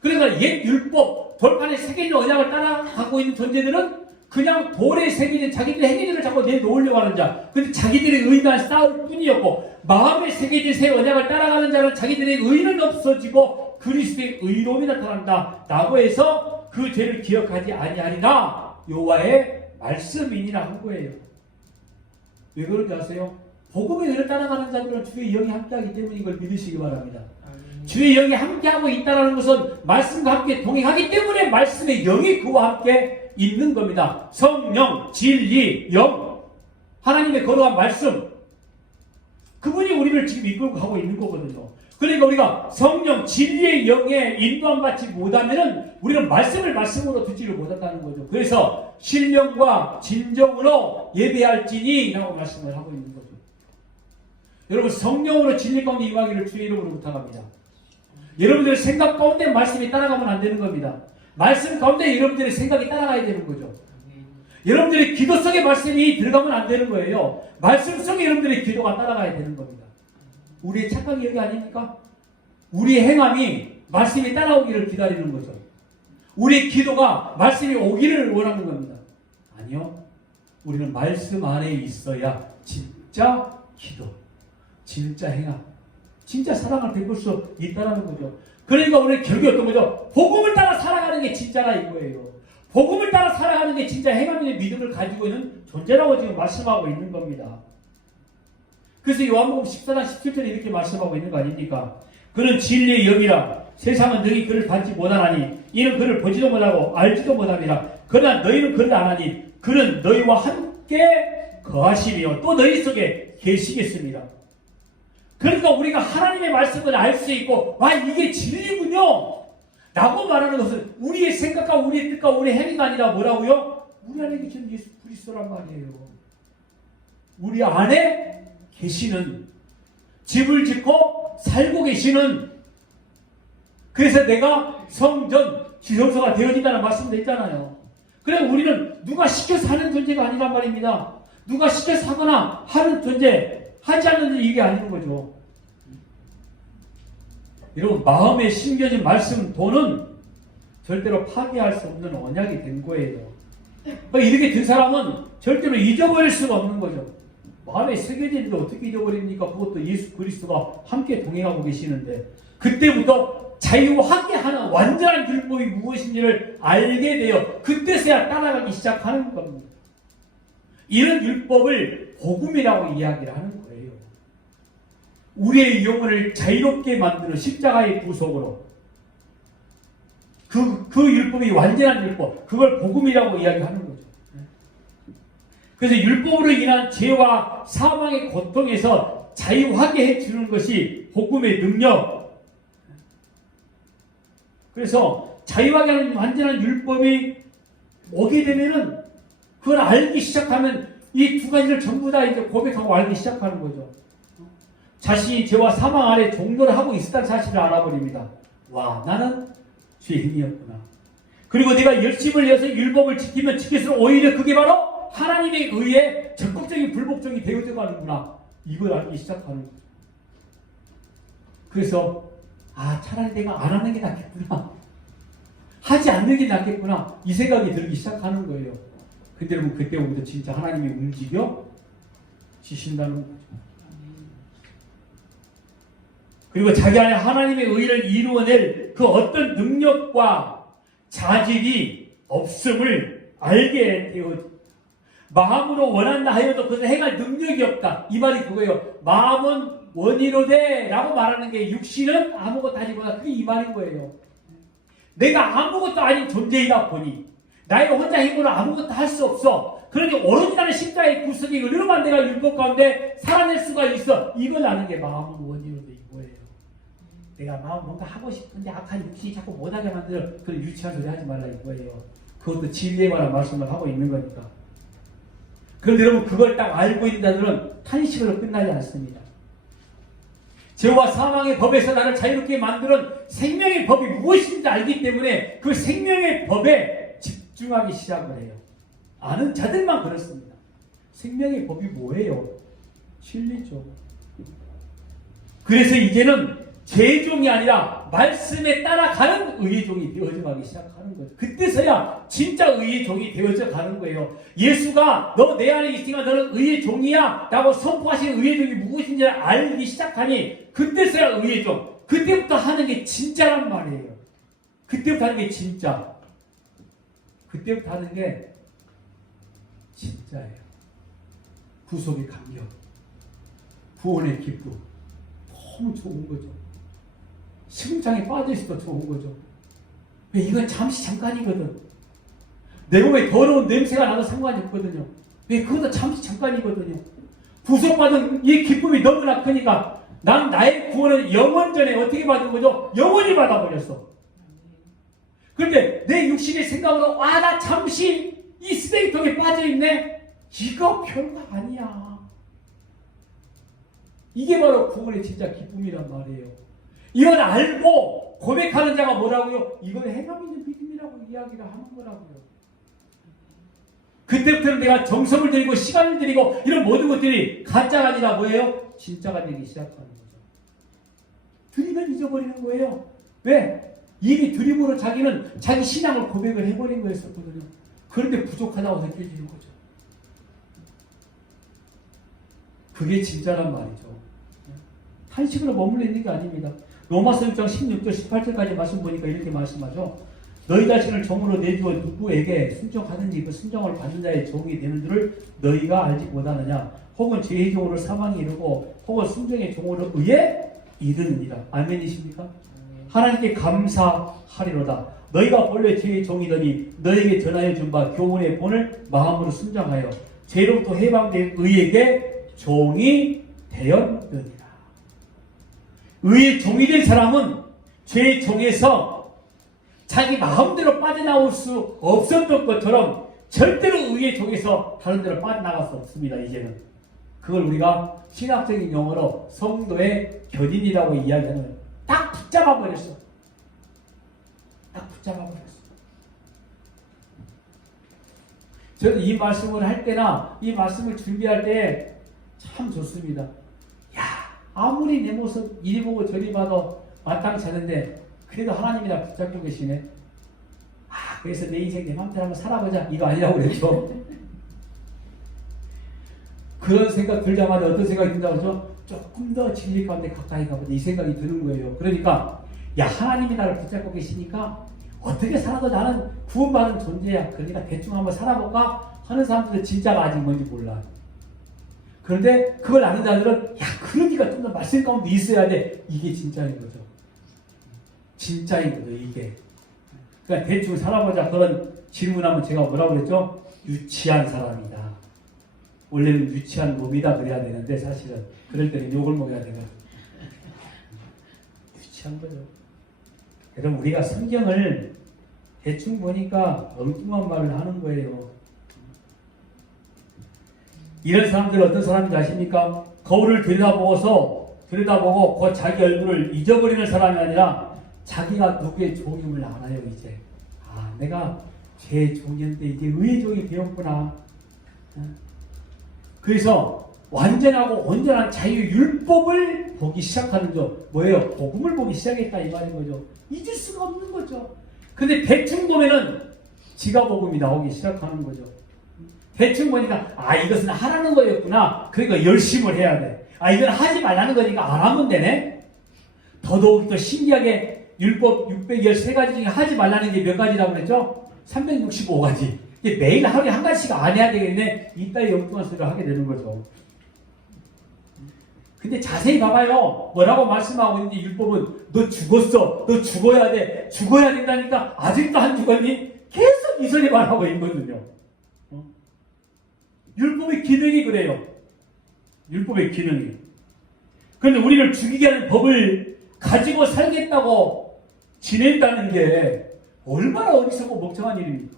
그러니까 옛 율법, 돌판에 새겨진 언약을 따라가고 있는 존재들은 그냥 돌에 새겨진 자기들의 행위들을 자꾸 내놓으려고 하는 자. 근데 자기들의 의만 쌓을 뿐이었고 마음에 새겨진 새 언약을 따라가는 자는 자기들의 의는 없어지고 그리스도의 의로움이 나타난다. 라고 해서 그 죄를 기억하지 아니하리라. 여호와의 말씀이니라 한 거예요. 왜 그런지 아세요? 복음의 의를 따라가는 자들은 주의 영이 함께하기 때문인 걸 믿으시기 바랍니다. 주의 영이 함께하고 있다는 것은 말씀과 함께 동행하기 때문에 말씀의 영이 그와 함께 있는 겁니다. 성령, 진리, 영, 하나님의 거룩한 말씀, 그분이 우리를 지금 이끌고 가고 있는 거거든요. 그러니까 우리가 성령, 진리의 영에 인도함 받지 못하면은 우리는 말씀을 말씀으로 듣지를 못한다는 거죠. 그래서 신령과 진정으로 예배할지니 라고 말씀을 하고 있는 거죠. 여러분, 성령으로 진리 가운데 임하기를 주의 이름으로 부탁합니다. 여러분들의 생각 가운데 말씀이 따라가면 안 되는 겁니다. 말씀 가운데 여러분들의 생각이 따라가야 되는 거죠. 여러분들의 기도 속에 말씀이 들어가면 안 되는 거예요. 말씀 속에 여러분들의 기도가 따라가야 되는 겁니다. 우리의 착각이 여기 아닙니까? 우리의 행함이 말씀이 따라오기를 기다리는 거죠. 우리의 기도가 말씀이 오기를 원하는 겁니다. 아니요. 우리는 말씀 안에 있어야 진짜 기도, 진짜 행함, 진짜 사랑을 베풀 수 있다는 거죠. 그러니까 우리는 결국에 어떤 거죠? 복음을 따라 살아가는 게 진짜라 이거예요. 복음을 따라 살아가는 게 진짜 행함의 믿음을 가지고 있는 존재라고 지금 말씀하고 있는 겁니다. 그래서 요한복음 14장 17절에 이렇게 말씀하고 있는 거 아닙니까? 그는 진리의 영이라 세상은 너희 그를 받지 못하나니 이는 그를 보지도 못하고 알지도 못함이라. 그러나 너희는 그를 아나니 그는 너희와 함께 거하시며 또 너희 속에 계시겠습니다. 그러니까 우리가 하나님의 말씀을 알 수 있고 이게 진리군요 라고 말하는 것은 우리의 생각과 우리의 뜻과 우리의 행위가 아니라 뭐라고요? 우리 안에 계시는 예수 그리스도란 말이에요. 우리 안에 계시는, 집을 짓고 살고 계시는, 그래서 내가 성전, 지성소가 되어진다는 말씀도 했잖아요. 그래 우리는 누가 시켜서 하는 존재가 아니란 말입니다. 누가 시켜서 하거나 하는 존재, 하지 않는 존재 이게 아닌 거죠. 여러분, 마음에 심겨진 말씀, 도는 절대로 파괴할 수 없는 언약이 된 거예요. 이렇게 된 사람은 절대로 잊어버릴 수가 없는 거죠. 마음에 새겨져 있는데 어떻게 잊어버립니까? 그것도 예수 그리스도가 함께 동행하고 계시는데 그때부터 자유하게 하는 완전한 율법이 무엇인지를 알게 되어 그때서야 따라가기 시작하는 겁니다. 이런 율법을 복음이라고 이야기를 하는 거예요. 우리의 영혼을 자유롭게 만드는 십자가의 구속으로 그 율법이 완전한 율법, 그걸 복음이라고 이야기하는 거죠. 그래서 율법으로 인한 죄와 사망의 고통에서 자유하게 해주는 것이 복음의 능력. 그래서 자유하게 하는 완전한 율법이 오게 되면은 그걸 알기 시작하면 이 두 가지를 전부 다 이제 고백하고 알기 시작하는 거죠. 자신이 죄와 사망 아래 종노를 하고 있었다는 사실을 알아버립니다. 와, 나는 죄인이었구나. 그리고 내가 열심을 내서 율법을 지키면 지킬수록 오히려 그게 바로 하나님의 의에 적극적인 불복종이 되어져 가는구나. 이걸 알기 시작하는 거죠. 그래서 차라리 내가 안 하는 게 낫겠구나. 하지 않는 게 낫겠구나. 이 생각이 들기 시작하는 거예요. 근데 여러분 그때부터 진짜 하나님이 움직여 지신다는 거죠. 그리고 자기 안에 하나님의 의를 이루어낼 그 어떤 능력과 자질이 없음을 알게 되어집니다. 마음으로 원한다 하여도 그것을 행할 능력이 없다. 이 말이 그거예요. 마음은 원이로되 라고 말하는 게 육신은 아무것도 아니구나. 그게 이 말인 거예요. 내가 아무것도 아닌 존재이다 보니 나의 혼자 힘으로 아무것도 할 수 없어. 그러니 오로지 나는 십자가의 구속이 의로만 내가 율법 가운데 살아낼 수가 있어. 이걸 아는 게 마음은 원이로되 이거예요. 내가 마음 뭔가 하고 싶은데 악한 육신이 자꾸 못하게 만들어. 그런 유치한 소리 하지 말라 이거예요. 그것도 진리에 관한 말씀을 하고 있는 거니까. 그런데 여러분 그걸 딱 알고 있는 자들은 탄식으로 끝나지 않습니다. 죄와 사망의 법에서 나를 자유롭게 만드는 생명의 법이 무엇인지 알기 때문에 그 생명의 법에 집중하기 시작을 해요. 아는 자들만 그렇습니다. 생명의 법이 뭐예요? 진리죠. 그래서 이제는 죄의 종이 아니라 말씀에 따라가는 의의 종이 되어져 가기 시작하는 거예요. 그때서야 진짜 의의 종이 되어져 가는 거예요. 예수가 너 내 안에 있으니까 너는 의의 종이야 라고 선포하신 의의 종이 무엇인지를 알기 시작하니 그때서야 의의 종. 그때부터 하는 게 진짜란 말이에요. 그때부터 하는 게 진짜. 그때부터 하는 게 진짜예요. 구속의 감격, 구원의 기쁨, 너무 좋은 거죠. 심장에 빠져있어도 좋은 거죠. 왜? 이건 잠깐이거든. 내 몸에 더러운 냄새가 나도 상관이 없거든요. 왜? 그것도 잠깐이거든요. 구속받은 이 기쁨이 너무나 크니까 난 나의 구원은 영원전에 어떻게 받은 거죠? 영원히 받아버렸어. 그런데 내 육신의 생각으로 나 잠시 이 쓰레기통에 빠져있네? 이거 별거 아니야. 이게 바로 구원의 진짜 기쁨이란 말이에요. 이걸 알고 고백하는 자가 뭐라고요? 이건 행함 있는 믿음이라고 이야기를 하는 거라고요. 그때부터는 내가 정성을 들이고 시간을 들이고 이런 모든 것들이 가짜가 아니라 뭐예요? 진짜가 되기 시작하는 거죠. 드리면 잊어버리는 거예요. 왜? 이미 드림으로 자기는 자기 신앙을 고백을 해버린 거였었거든요. 그런데 부족하다고 느껴지는 거죠. 그게 진짜란 말이죠. 탄식으로 머물러 있는 게 아닙니다. 로마서 6장 16절 18절까지 말씀 보니까 이렇게 말씀하죠. 너희 자신을 종으로 내주어 누구에게 순종하든지 그 순종을 받는 자의 종이 되는 줄을 너희가 알지 못하느냐. 혹은 죄의 종으로 사망에 이르고 혹은 순종의 종으로 의에 이르느니라. 아멘이십니까? 하나님께 감사하리로다. 너희가 본래 죄의 종이더니 너희에게 전하여 준 바 교훈의 본을 마음으로 순종하여 죄로부터 해방된 의에게 종이 되었느니라. 의의 종이 된 사람은 죄의 종에서 자기 마음대로 빠져나올 수 없었던 것처럼 절대로 의의 종에서 다른 데로 빠져나갈 수 없습니다. 이제는 그걸 우리가 신학적인 용어로 성도의 견인이라고 이야기하는 거예요. 딱 붙잡아버렸어. 딱 붙잡아버렸어. 저는 이 말씀을 할 때나 이 말씀을 준비할 때 참 좋습니다. 야, 아무리 내 모습 이리 보고 저리 봐도 마땅치 않은데 그래도 하나님이 나 붙잡고 계시네. 그래서 내 인생 내 마음대로 한번 살아보자 이거 아니라고 그랬죠. 그런 생각 들자마자 어떤 생각이 든다고 해서 조금 더 진리 가운데 가까이 가보자 이 생각이 드는 거예요. 그러니까 야 하나님이 나를 붙잡고 계시니까 어떻게 살아도 나는 구원받은 존재야. 그러니까 대충 한번 살아볼까 하는 사람들은 진짜가 아직 뭔지 몰라. 그런데 그걸 아는 자들은 야 그러니까 좀 더 말씀 가운데 있어야 돼. 이게 진짜인 거죠. 진짜인 거죠 이게. 그러니까 대충 살아보자 그런 질문하면 제가 뭐라고 그랬죠? 유치한 사람이다. 원래는 유치한 놈이다 그래야 되는데 사실은 그럴 때는 욕을 먹어야 되거든. 유치한 거죠. 여러분 우리가 성경을 대충 보니까 엉뚱한 말을 하는 거예요. 이런 사람들은 어떤 사람인지 아십니까? 거울을 들여다보고 그 자기 얼굴을 잊어버리는 사람이 아니라 자기가 누구의 종임을 알아요 이제. 아 내가 제 종인데 이제 의의 종이 되었구나. 그래서 완전하고 온전한 자유의 율법을 보기 시작하는 거 뭐예요? 복음을 보기 시작했다 이 말인 거죠. 잊을 수가 없는 거죠. 근데 대충 보면은 지가 복음이 나오기 시작하는 거죠. 대충 보니까 아 이것은 하라는 거였구나. 그러니까 열심을 해야 돼. 아 이건 하지 말라는 거니까 안 하면 되네. 더더욱 더 신기하게 율법 613가지 중에 하지 말라는 게 몇 가지라고 그랬죠? 365가지. 매일 하루에 한 가지씩 안 해야 되겠네. 이따위 엉뚱한 소리를 하게 되는 거죠. 근데 자세히 봐봐요. 뭐라고 말씀하고 있는지 율법은 너 죽었어. 너 죽어야 돼. 죽어야 된다니까 아직도 안 죽었니? 계속 이 소리 말하고 있거든요. 율법의 기능이 그래요. 율법의 기능이. 그런데 우리를 죽이게 하는 법을 가지고 살겠다고 지낸다는 게 얼마나 어리석고 멍청한 일입니까?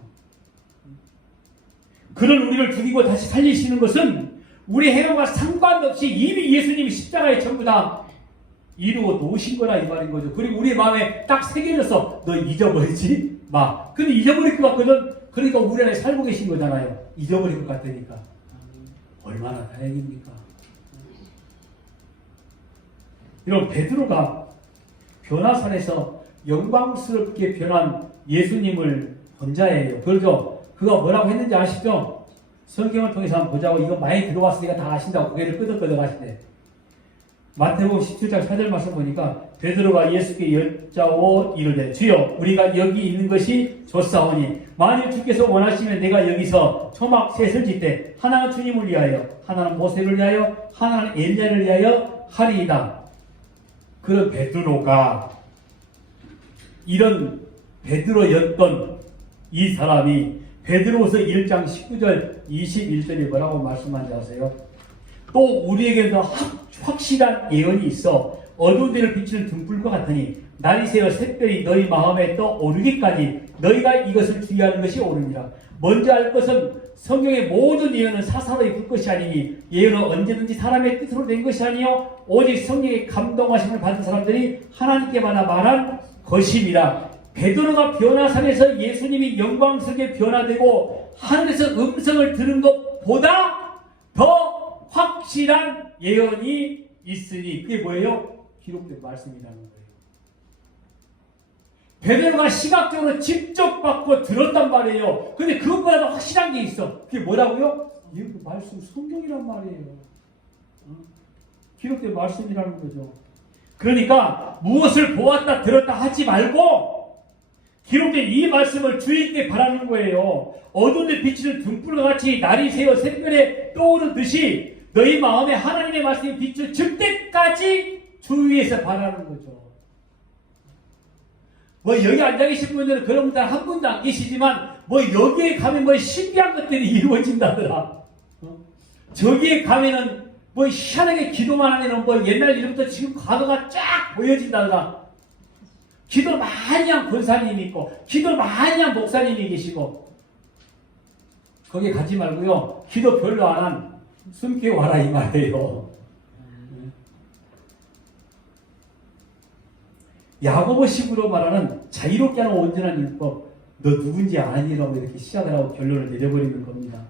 그런 우리를 죽이고 다시 살리시는 것은 우리 행위와 상관없이 이미 예수님이 십자가에 전부 다 이루어 놓으신 거라 이 말인 거죠. 그리고 우리 마음에 딱 새겨져서 너 잊어버리지 마. 근데 잊어버릴 것 같거든. 그러니까 우리 안에 살고 계신 거잖아요. 잊어버릴 것 같으니까. 얼마나 다행입니까? 이런 베드로가 변화산에서 영광스럽게 변한 예수님을 본 자예요. 그렇죠? 그가 뭐라고 했는지 아시죠? 성경을 통해서 한번 보자고. 이거 많이 들어왔으니까 다 아신다고 고개를 끄덕끄덕 하시네. 마태복음 17장 4절 말씀 보니까 베드로가 예수께 여짜오 이르되 주여 우리가 여기 있는 것이 좋사오니 만일 주께서 원하시면 내가 여기서 초막 셋을 짓되 하나는 주님을 위하여 하나는 모세를 위하여 하나는 엘리야를 위하여 하리이다. 그런 베드로가 이런 베드로였던 이 사람이 베드로서 1장 19절 21절에 뭐라고 말씀하는지 아세요? 또 우리에게도 확실한 예언이 있어 어두운 데를 비치는 등불과 같으니 날이 새어 샛별이 너희 마음에 떠오르기까지 너희가 이것을 주의하는 것이 옳으니라. 먼저 알 것은 성경의 모든 예언은 사사로이 볼 것이 아니니 예언은 언제든지 사람의 뜻으로 된 것이 아니요 오직 성령의 감동하심을 받은 사람들이 하나님께 받아 말한 것임이라. 베드로가 변화산에서 예수님이 영광스럽게 변화되고 하늘에서 음성을 들은 것보다 더 확실한 예언이 있으니 그게 뭐예요? 기록된 말씀이라는 거예요. 베드로가 시각적으로 직접 받고 들었단 말이에요. 근데 그것보다도 확실한 게 있어. 그게 뭐라고요? 이 말씀 성경이란 말이에요. 기록된 말씀이라는 거죠. 그러니까 무엇을 보았다 들었다 하지 말고 기록된 이 말씀을 주의 있게 바라는 거예요. 어두운 데 비치는 등불과 같이 날이 새어 샛별에 떠오르듯이 너희 마음에 하나님의 말씀이 비출 적때까지 주위에서 바라는 거죠. 뭐 여기 앉아 계신 분들은 그런 분들 한 분도 안 계시지만 뭐 여기에 가면 뭐 신비한 것들이 이루어진다더라. 저기에 가면은 뭐 희한하게 기도만 하면은 뭐 옛날 이름부터 지금 과거가 쫙 보여진다더라. 기도를 많이 한 권사님이 있고 기도를 많이 한 목사님이 계시고 거기 가지 말고요. 기도 별로 안 한 숨게 와라 이 말이에요. 야고보식으로 말하는 자유롭게 하는 온전한 율법 너 누군지 아니라고 이렇게 시작을 하고 결론을 내려버리는 겁니다.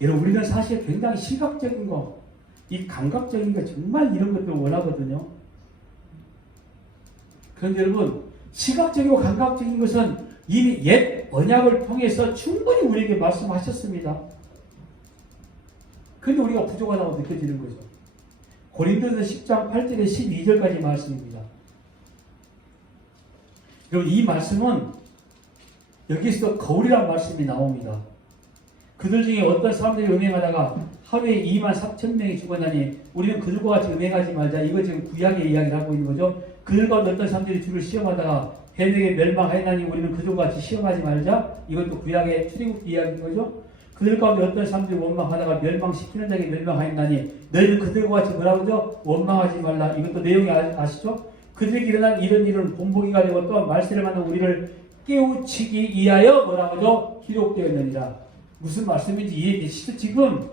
여러분 우리는 사실 굉장히 시각적인 거, 이 감각적인 거 정말 이런 것들을 원하거든요. 그런데 여러분 시각적이고 감각적인 것은 이미 옛 언약을 통해서 충분히 우리에게 말씀하셨습니다. 근데 우리가 부족하다고 느껴지는 거죠. 고린도서 10장 8절에 12절까지 말씀입니다. 여러분 이 말씀은 여기서 거울이라는 말씀이 나옵니다. 그들 중에 어떤 사람들이 음행하다가 하루에 2만 4천 명이 죽었나니 우리는 그들과 같이 음행하지 말자. 이거 지금 구약의 이야기를 하고 있는 거죠. 그들 가운데 어떤 사람들이 주를 시험하다가 해내게 멸망하였나니 우리는 그들과 같이 시험하지 말자. 이것도 구약의 출애굽 이야기인 거죠. 그들 가운데 어떤 사람들이 원망하다가 멸망시키는 자에게 멸망하였나니 너희는 그들과 같이 뭐라고 하죠? 원망하지 말라. 이것도 내용이 아시죠? 그들에게 일어난 이런 일은 본보기가 되고 또한 말세를 만나 우리를 깨우치기 위하여 뭐라고 하죠? 기록되었느니라. 무슨 말씀인지 이해되시죠? 지금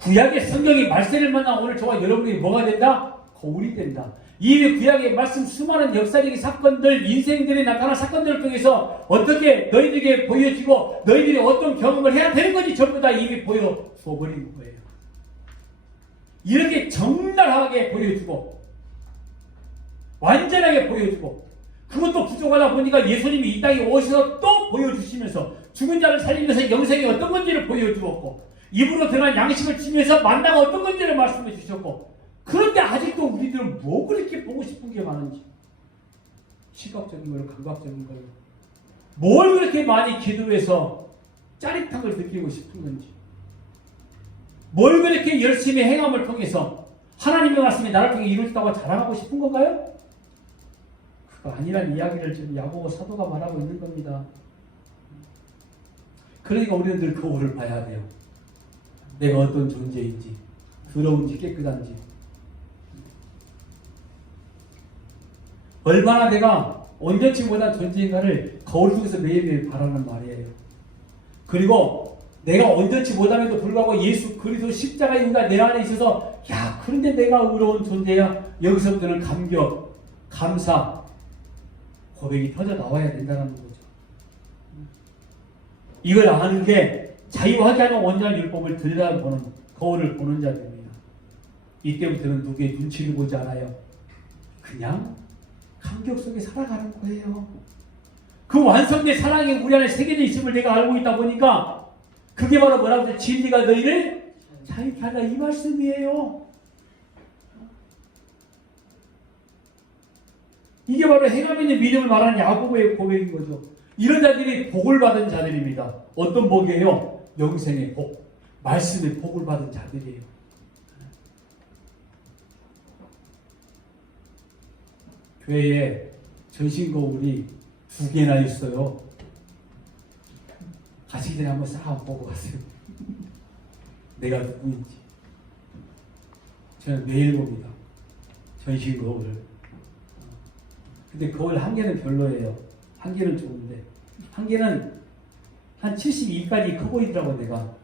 구약의 성경이 말세를 만나 오늘 저와 여러분이 뭐가 된다? 거울이 된다. 이 구약의 말씀 수많은 역사적인 사건들, 인생들이 나타난 사건들을 통해서 어떻게 너희들에게 보여지고 너희들이 어떤 경험을 해야 되는 건지 전부 다 이미 보여줘버리는 거예요. 이렇게 적나라하게 보여주고 완전하게 보여주고 그것도 부족하다 보니까 예수님이 이 땅에 오셔서 또 보여주시면서 죽은 자를 살리면서 영생이 어떤 건지를 보여주었고 입으로 들어간 양식을 주면서 만나가 어떤 건지를 말씀해 주셨고 그런데 아직도 우리들은 뭐 그렇게 보고 싶은 게 많은지 시각적인 거요 감각적인 거요 뭘 그렇게 많이 기도해서 짜릿함을 느끼고 싶은 건지 뭘 그렇게 열심히 행함을 통해서 하나님의 말씀이 나를 통해 이루어졌다고 자랑하고 싶은 건가요? 그거 아니란 이야기를 지금 야고보 사도가 말하고 있는 겁니다. 그러니까 우리는 늘 거울을 봐야 돼요. 내가 어떤 존재인지 더러운지 깨끗한지 얼마나 내가 온전치 못한 존재인가를 거울 속에서 매일매일 바라는 말이에요. 그리고 내가 온전치 못함에도 불구하고 예수 그리스도 십자가 인가 내 안에 있어서 야 그런데 내가 의로운 존재야. 여기서부터는 감격, 감사, 고백이 터져 나와야 된다는 거죠. 이걸 아는 게 자유하게 하는 온전한 율법을 들여다보는 거울을 보는 자들입니다. 이때부터는 누구의 눈치를 보지 않아요. 그냥 감격 속에 살아가는 거예요. 그 완성된 사랑이 우리 안에 새겨져 있음을 내가 알고 있다 보니까 그게 바로 뭐라고 해서 진리가 너희를 자유케 하라 이 말씀이에요. 이게 바로 행함 있는 믿음을 말하는 야고보의 고백인 거죠. 이런 자들이 복을 받은 자들입니다. 어떤 복이에요? 영생의 복, 말씀의 복을 받은 자들이에요. 교회에 전신 거울이 2개나 있어요. 가시기 전에 한번 싹 보고 가세요. 내가 누구인지. 저는 매일 봅니다. 전신 거울을. 근데 거울 1개는 별로예요. 1개는 좋은데 1개는 한 72까지 커 보이더라고 내가.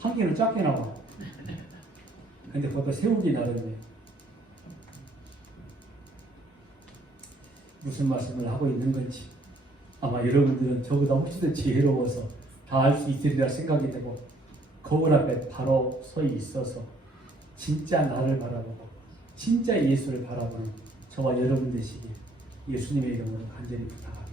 1개는 작게 나와. 근데 그것도 세우기 나름이에요. 무슨 말씀을 하고 있는 건지 아마 여러분들은 저보다 훨씬 더 지혜로워서 다 알 수 있으리라 생각이 되고 거울 앞에 바로 서 있어서 진짜 나를 바라보고 진짜 예수를 바라보는 저와 여러분 되시길 예수님의 이름으로 간절히 부탁합니다.